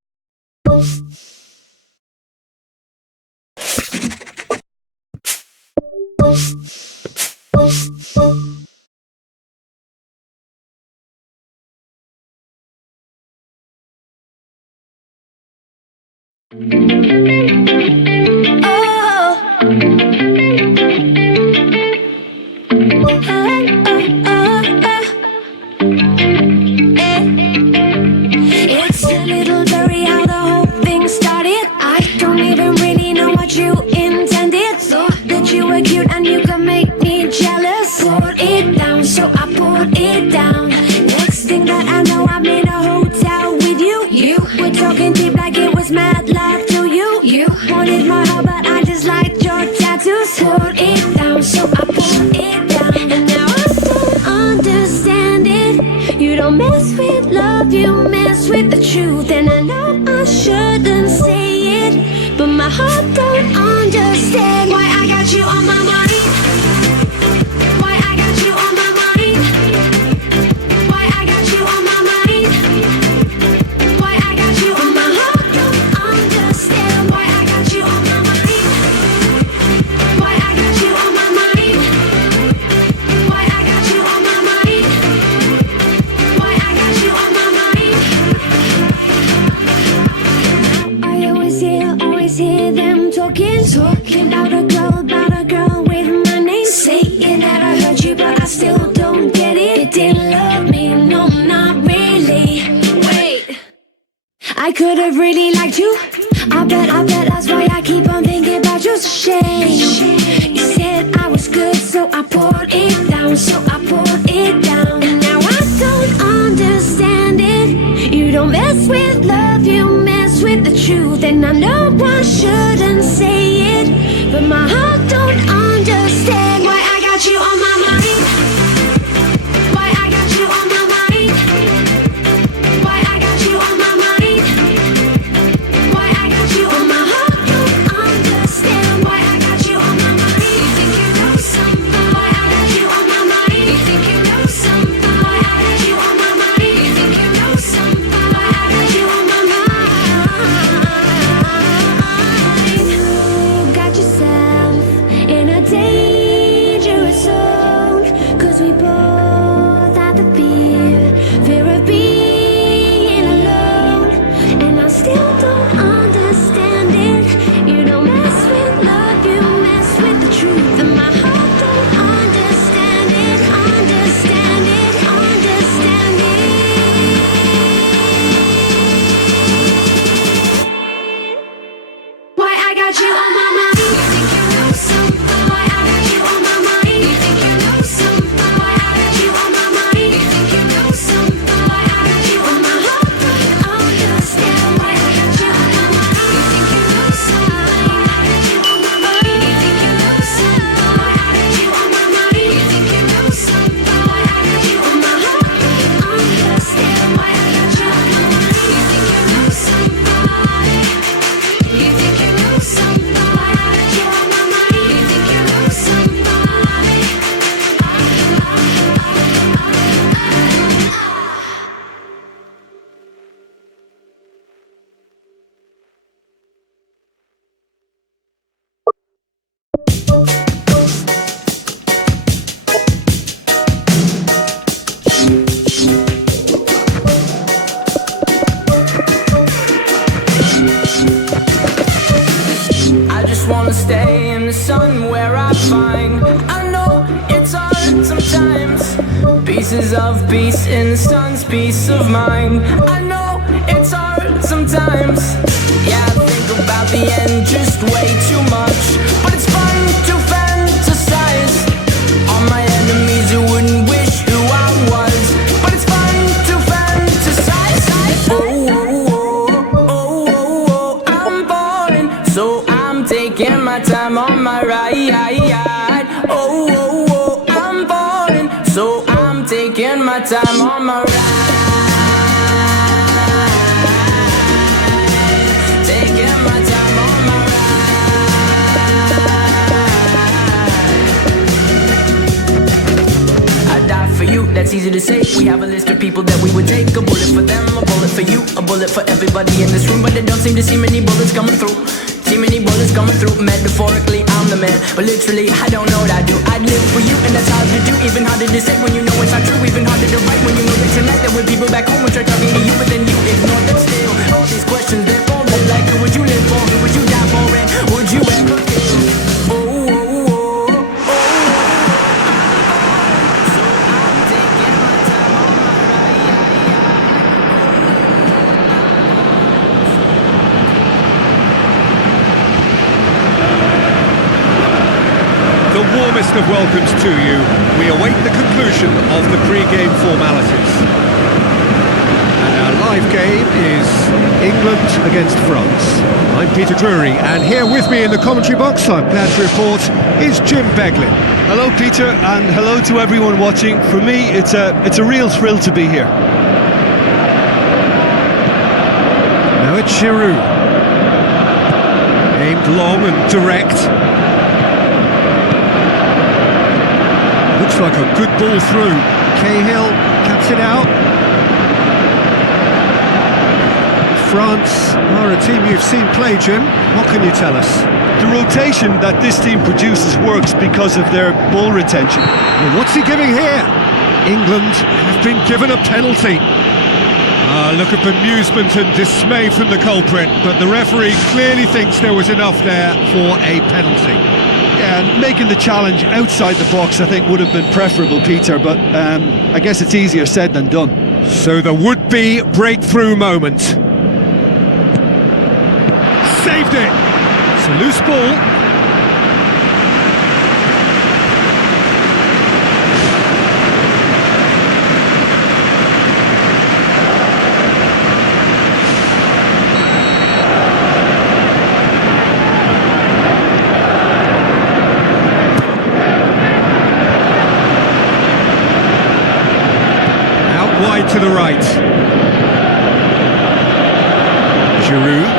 It's a little blurry how the whole thing started. I don't even really know what you intended. Thought that you were cute and you could make me jealous. Put it down, so I put it down. Next thing that I know, I'm in a hotel with you. You were talking deep like it was mad love to you. You wanted my heart, but I just liked your tattoos. Put it down, so I put it down. And now I don't understand it. You don't mess with love, you mess with the truth. And I know I shouldn't say it, but my heart don't understand why I got you on my mind. Why I got you on my mind. Why I got you on my mind. Why I got you on my heart don't understand why I got you on my mind. could have really liked you. I bet that's why I keep on thinking about you. It's a shame. You said I was good, so I poured it down, And now I don't understand it. You don't mess with love, you mess with the truth. And I know I shouldn't say it, but my heart don't understand why I got you on my mind. Why I got you on my mind. Why I got you on my mind. Why I got you on my heart don't understand why I got you on my mind. You think you know something? Why I got you on my mind. You think you know something? Why I got you on my mind. You think you know something? Why I got you on my mind. You got yourself in a dangerous zone, 'cause we both had the fear of being alone. And I still don't understand it. You don't mess with love, you mess with the truth. And my heart don't understand it, understand it, understand it. Why I got you on my mind. You think you know something? Why I got you on my mind. You think you know something? Why I got you on my mind. You think you know something? Why I got you on my heart don't understand why I got you on my mind. You think you know something? Why I got you on my mind. You think you know something? Why I got you on my mind. You think you know something? Why I got you on my heart don't understand why I got you on my mind. You think you know something? You think you know something? Why I got you on my mind. You think you know something? I just wanna stay in the sun where I find. I know it's hard sometimes. Pieces of peace in the sun's peace of mind. I know it's hard sometimes. Yeah, I think about the end just way too much. But it's fun to fantasize on my enemies who wouldn't wish who I was. But it's fun to fantasize. Oh, oh, oh, oh, oh, oh, I'm falling, so I'm taking my time on my ride. Oh, oh, oh, I'm falling, so I'm taking my time on my ride. Taking my time on my ride. I die for you, that's easy to say. We have a list of people that we would take. A bullet for them, a bullet for you, a bullet for everybody in this room. But they don't seem to see many bullets coming through. See many bullets coming through. Metaphorically, I'm the man, but literally, I don't know what I do. I'd live for you, and that's hard to do. Even harder to say when you know it's not true. Even harder to write when you know that tonight there were people back home who tried talking to you, but then you ignore them still. All these questions, they're falling like, who would you live for? Who would you die for? And would you ever kill? Oh, oh, oh, oh, oh. So I'm taking my time on my ride. The warmest of welcomes to you. We await the conclusion of the pre-game formalities. And our live game is England against France. I'm Peter Drury, and here with me in the commentary box, I'm glad to report, is Jim Beglin. Hello, Peter, and hello to everyone watching. For me, it's a real thrill to be here. Now it's Giroud. Aimed long and direct. Looks like a good ball through. Cahill cuts it out. France are a team you've seen play, Jim. What can you tell us? The rotation that this team produces works because of their ball retention. Well, what's he giving here? England have been given a penalty. Look at bemusement and dismay from the culprit, but the referee clearly thinks there was enough there for a penalty. Yeah, and making the challenge outside the box, I think, would have been preferable, Peter, but I guess it's easier said than done. So the would-be breakthrough moment. saved it! It's a loose ball. Wide to the right. Giroud.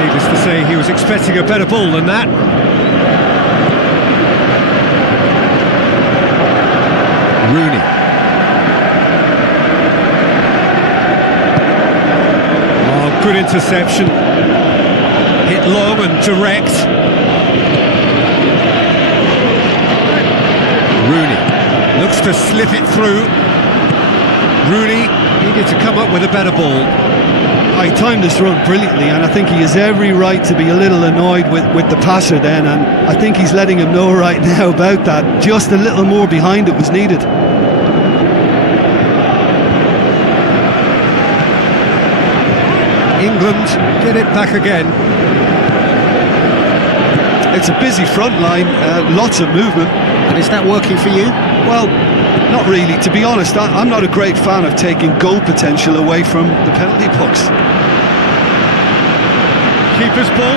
Needless to say, he was expecting a better ball than that. Rooney. Oh, good interception. Hit long and direct. Rooney. Looks to slip it through. Rooney needed to come up with a better ball. I timed this run brilliantly, and I think he has every right to be a little annoyed with the passer then, and I think he's letting him know right now about that. Just a little more behind it was needed. England get it back again. It's a busy front line, lots of movement. And is that working for you? Well, not really. To be honest, I'm not a great fan of taking goal potential away from the penalty box. Keeper's ball.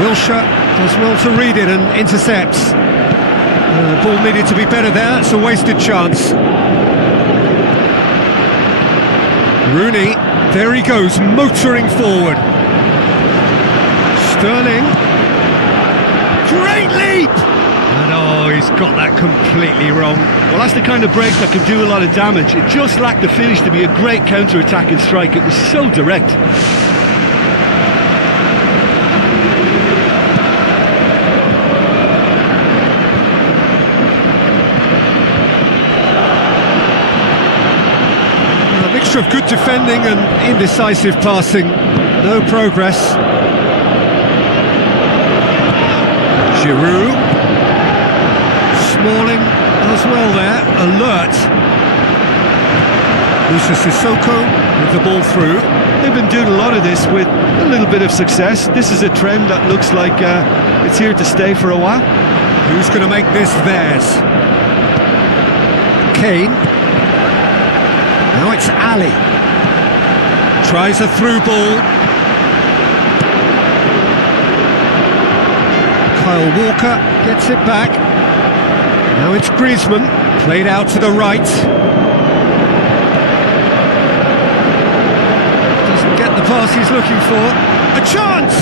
Wilshere does well to read it and intercepts. The ball needed to be better there. It's a wasted chance. Rooney, there he goes, motoring forward. Sterling. Great leap! And oh, he's got that completely wrong. Well, that's the kind of break that can do a lot of damage. It just lacked the finish to be a great counter-attacking strike. It was so direct. A mixture of good defending and indecisive passing. No progress. Giroud. Smalling does well there, alert. Musa Sissoko with the ball through. They've been doing a lot of this with a little bit of success. This is a trend that looks like it's here to stay for a while. Who's going to make this theirs? Kane. Now it's Ali. Tries a through ball. Kyle Walker gets it back. Now it's Griezmann, played out to the right. Doesn't get the pass he's looking for. A chance!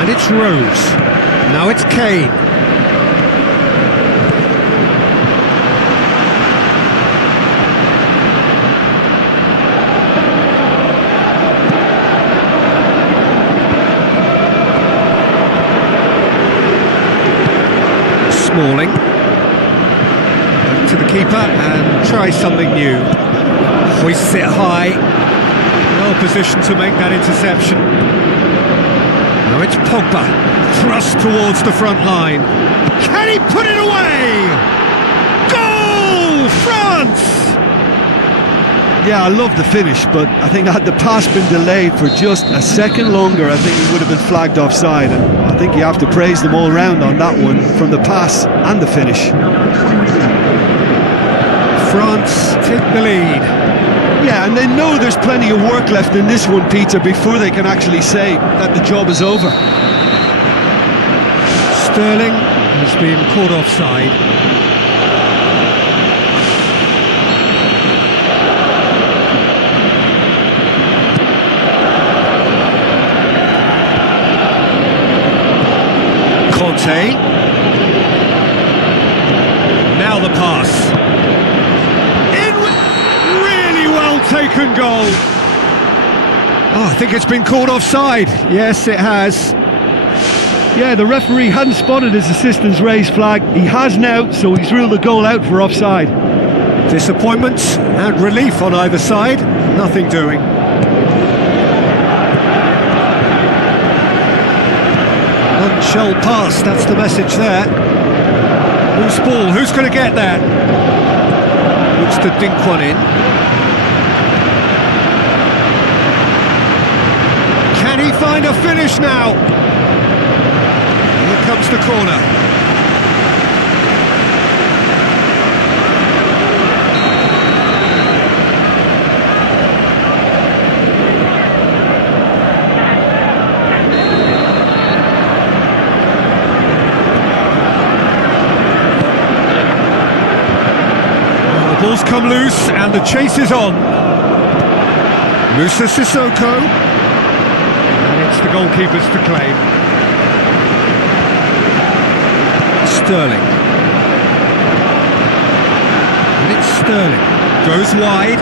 And it's Rose. Now it's Kane. Smalling to the keeper and try something new. Hoists it high, well positioned to make that interception. Now it's Pogba, thrust towards the front line. Can he put it away? Goal! France! Yeah, I love the finish, but I think had the pass been delayed for just a second longer, I think he would have been flagged offside, and I think you have to praise them all round on that one, from the pass and the finish. France take the lead. Yeah, and they know there's plenty of work left in this one, Peter, before they can actually say that the job is over. Sterling has been caught offside. Now the pass. In really well taken goal. Oh, I think it's been called offside. Yes, it has. Yeah, the referee hadn't spotted his assistant's raised flag. He has now, so he's ruled the goal out for offside. Disappointment and relief on either side. Nothing doing. Shell pass, that's the message there. Loose ball, who's going to get that? Looks to dink one in. Can he find a finish now? Here comes the corner. Ball's come loose and the chase is on. Musa Sissoko. And it's the goalkeepers to claim. Sterling. And it's Sterling. Goes wide.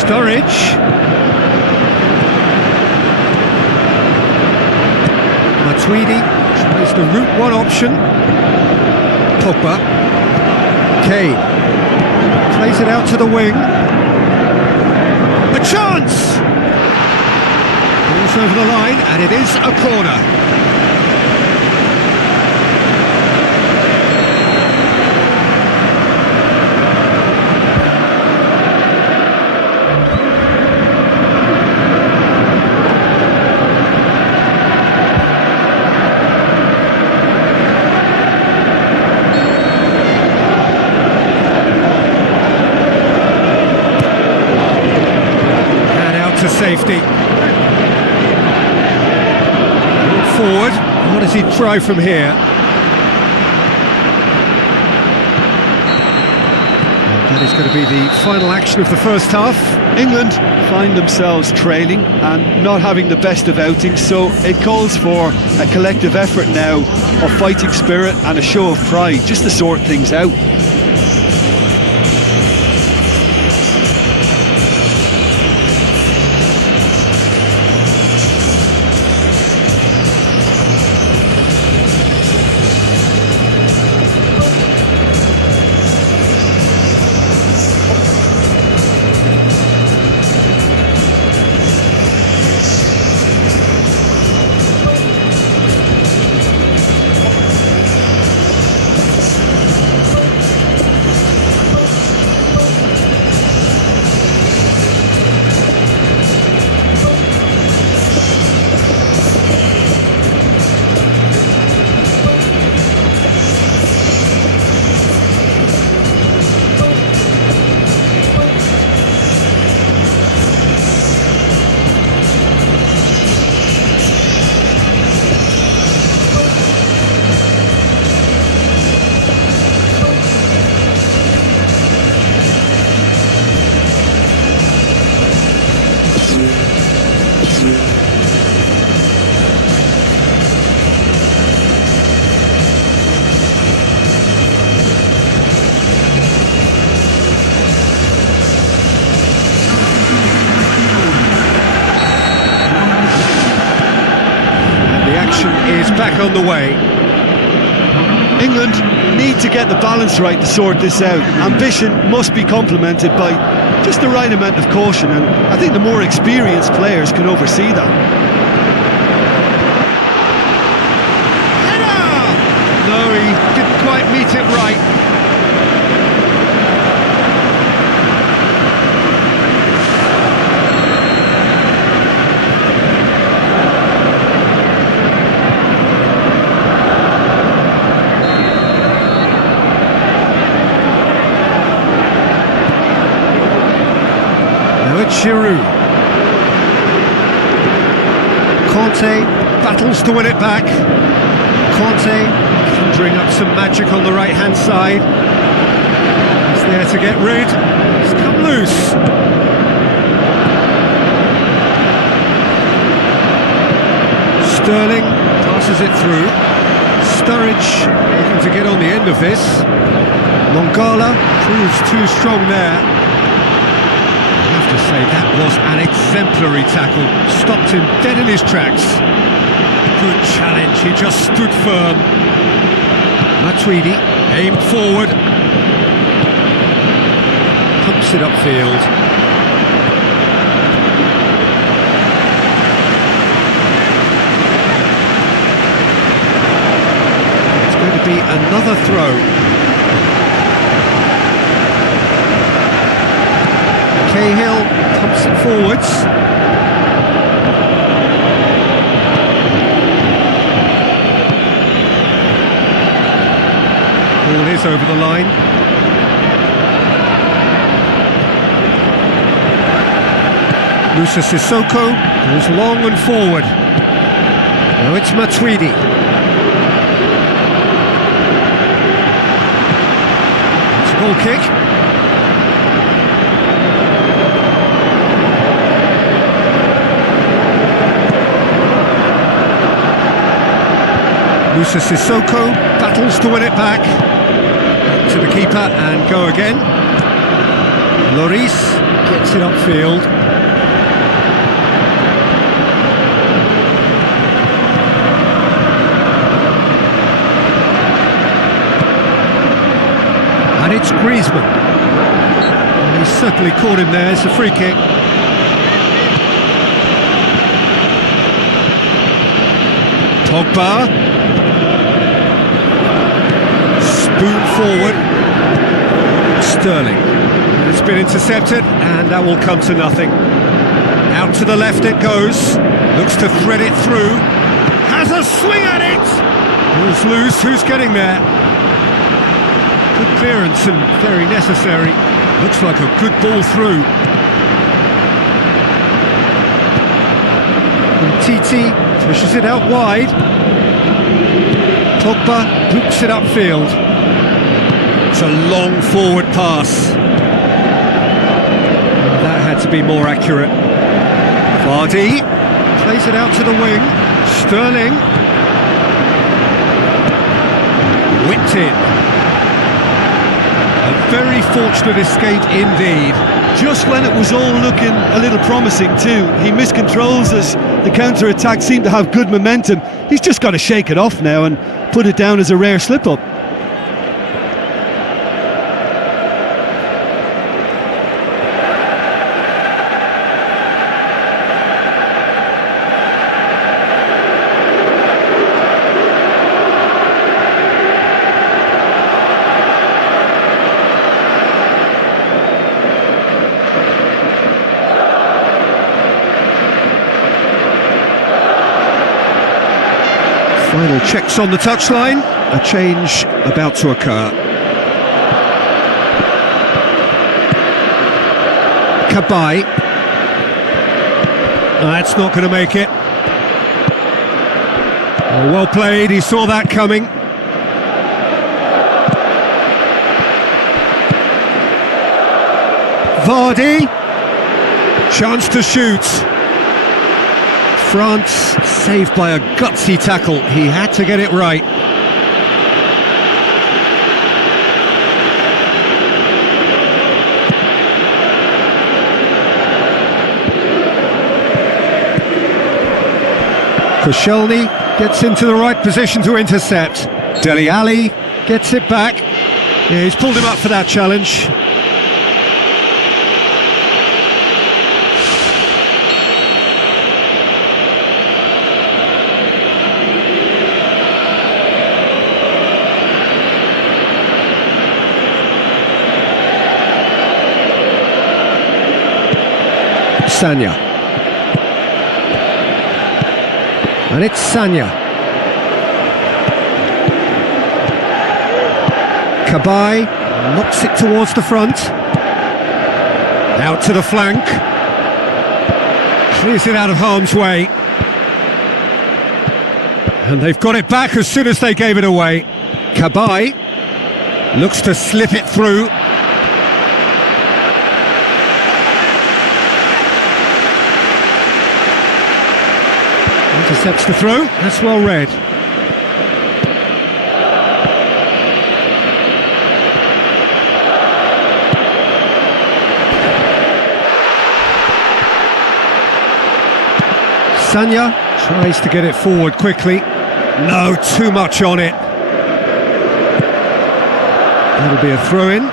Sturridge. Matuidi tries the route one option. Pogba. Kane. Plays it out to the wing. A chance! Balls over the line, and it is a corner. Safety. Forward. What does he try from here? And that is going to be the final action of the first half. England find themselves trailing and not having the best of outings, so it calls for a collective effort now of fighting spirit and a show of pride, just to sort things out. Is back on the way. England need to get the balance right to sort this out. Ambition must be complemented by just the right amount of caution, and I think the more experienced players can oversee that. Header! No, he didn't quite meet it right. Giroud. Conte battles to win it back. Conte conjuring up some magic on the right-hand side. He's there to get rid. He's come loose. Sterling passes it through. Sturridge looking to get on the end of this. Mongala proves too strong there. To say that was an exemplary tackle, stopped him dead in his tracks. Good challenge, he just stood firm. Matuidi aimed forward, pumps it upfield. be another throw. Cahill pumps it forwards. Ball is over the line. Musa Sissoko goes long and forward. Now it's Matuidi. It's a goal kick. Musa Sissoko battles to win it back. Back to the keeper and go again. Lloris gets it upfield. And it's Griezmann. He's certainly caught him there. It's a free kick. Pogba. Spoon forward. Sterling. It's been intercepted and that will come to nothing. Out to the left it goes. Looks to thread it through. Has a swing at it. Ball's loose. Who's getting there? Good clearance and very necessary. Looks like a good ball through. And Titi pushes it out wide. Pogba boots it upfield. It's a long forward pass. That had to be more accurate. Vardy plays it out to the wing. Sterling. Whipped in. A very fortunate escape indeed. Just when it was all looking a little promising too, he miscontrols as the counter-attack seemed to have good momentum. He's just got to shake it off now and put it down as a rare slip-up. Final checks on the touchline. A change about to occur. Kabai. That's not going to make it. Oh, well played, he saw that coming. Vardy. Chance to shoot. France saved by a gutsy tackle. He had to get it right. Koscielny gets into the right position to intercept. Dele Alli gets it back. Yeah, he's pulled him up for that challenge. Sanya. And it's Sanya. Kabai knocks it towards the front. Out to the flank. Clears it out of harm's way. And they've got it back as soon as they gave it away. Kabai looks to slip it through. Intercepts the throw, that's well read. Sanya tries to get it forward quickly. No, too much on it. That'll be a throw-in.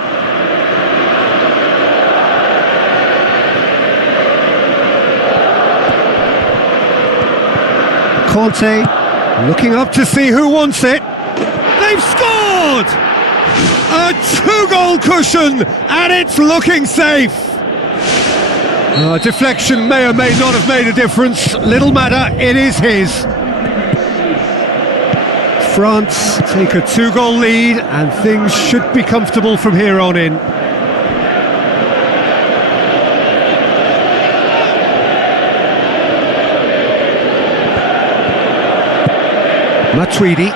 Conte looking up to see who wants it. They They've scored! A 2-goal cushion, and it's looking safe. Deflection may or may not have made a difference. Little matter, it is his. France take a 2-goal lead, and things should be comfortable from here on in. Matuidi,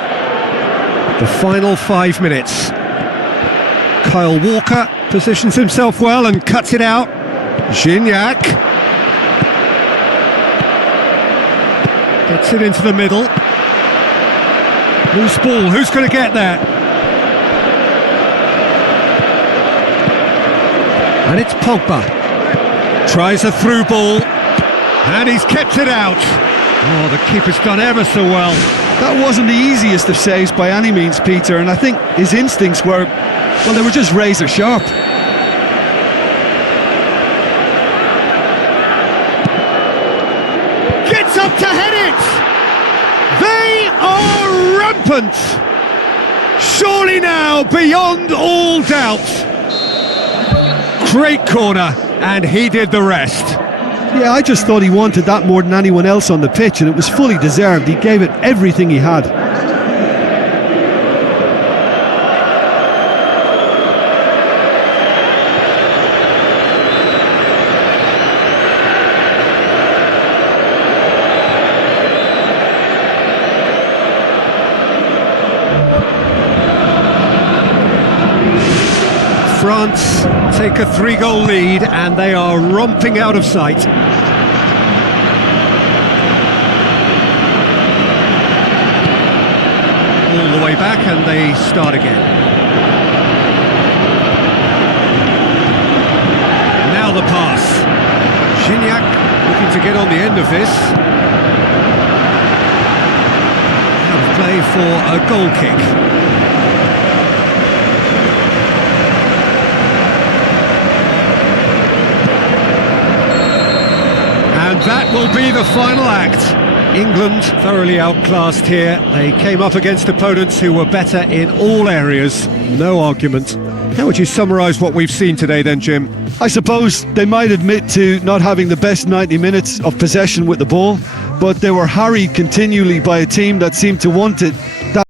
the final 5 minutes. Kyle Walker positions himself well and cuts it out. Gignac gets it into the middle. Loose ball, who's going to get that? And it's Pogba. Tries a through ball, and he's kept it out. Oh, the keeper's done ever so well. That wasn't the easiest of saves by any means, Peter, and I think his instincts were, well, they were just razor sharp. Gets up to head it! They are rampant! Surely now, beyond all doubt. Great corner, and he did the rest. Yeah, I just thought he wanted that more than anyone else on the pitch, and it was fully deserved. He gave it everything he had. France take a 3-goal lead, and they are romping out of sight. All the way back, and they start again. Now the pass. Gignac looking to get on the end of this. Out of play for a goal kick. And that will be the final act. England thoroughly outclassed here. They came up against opponents who were better in all areas. No argument. How would you summarise what we've seen today then, Jim? I suppose they might admit to not having the best 90 minutes of possession with the ball, but they were harried continually by a team that seemed to want it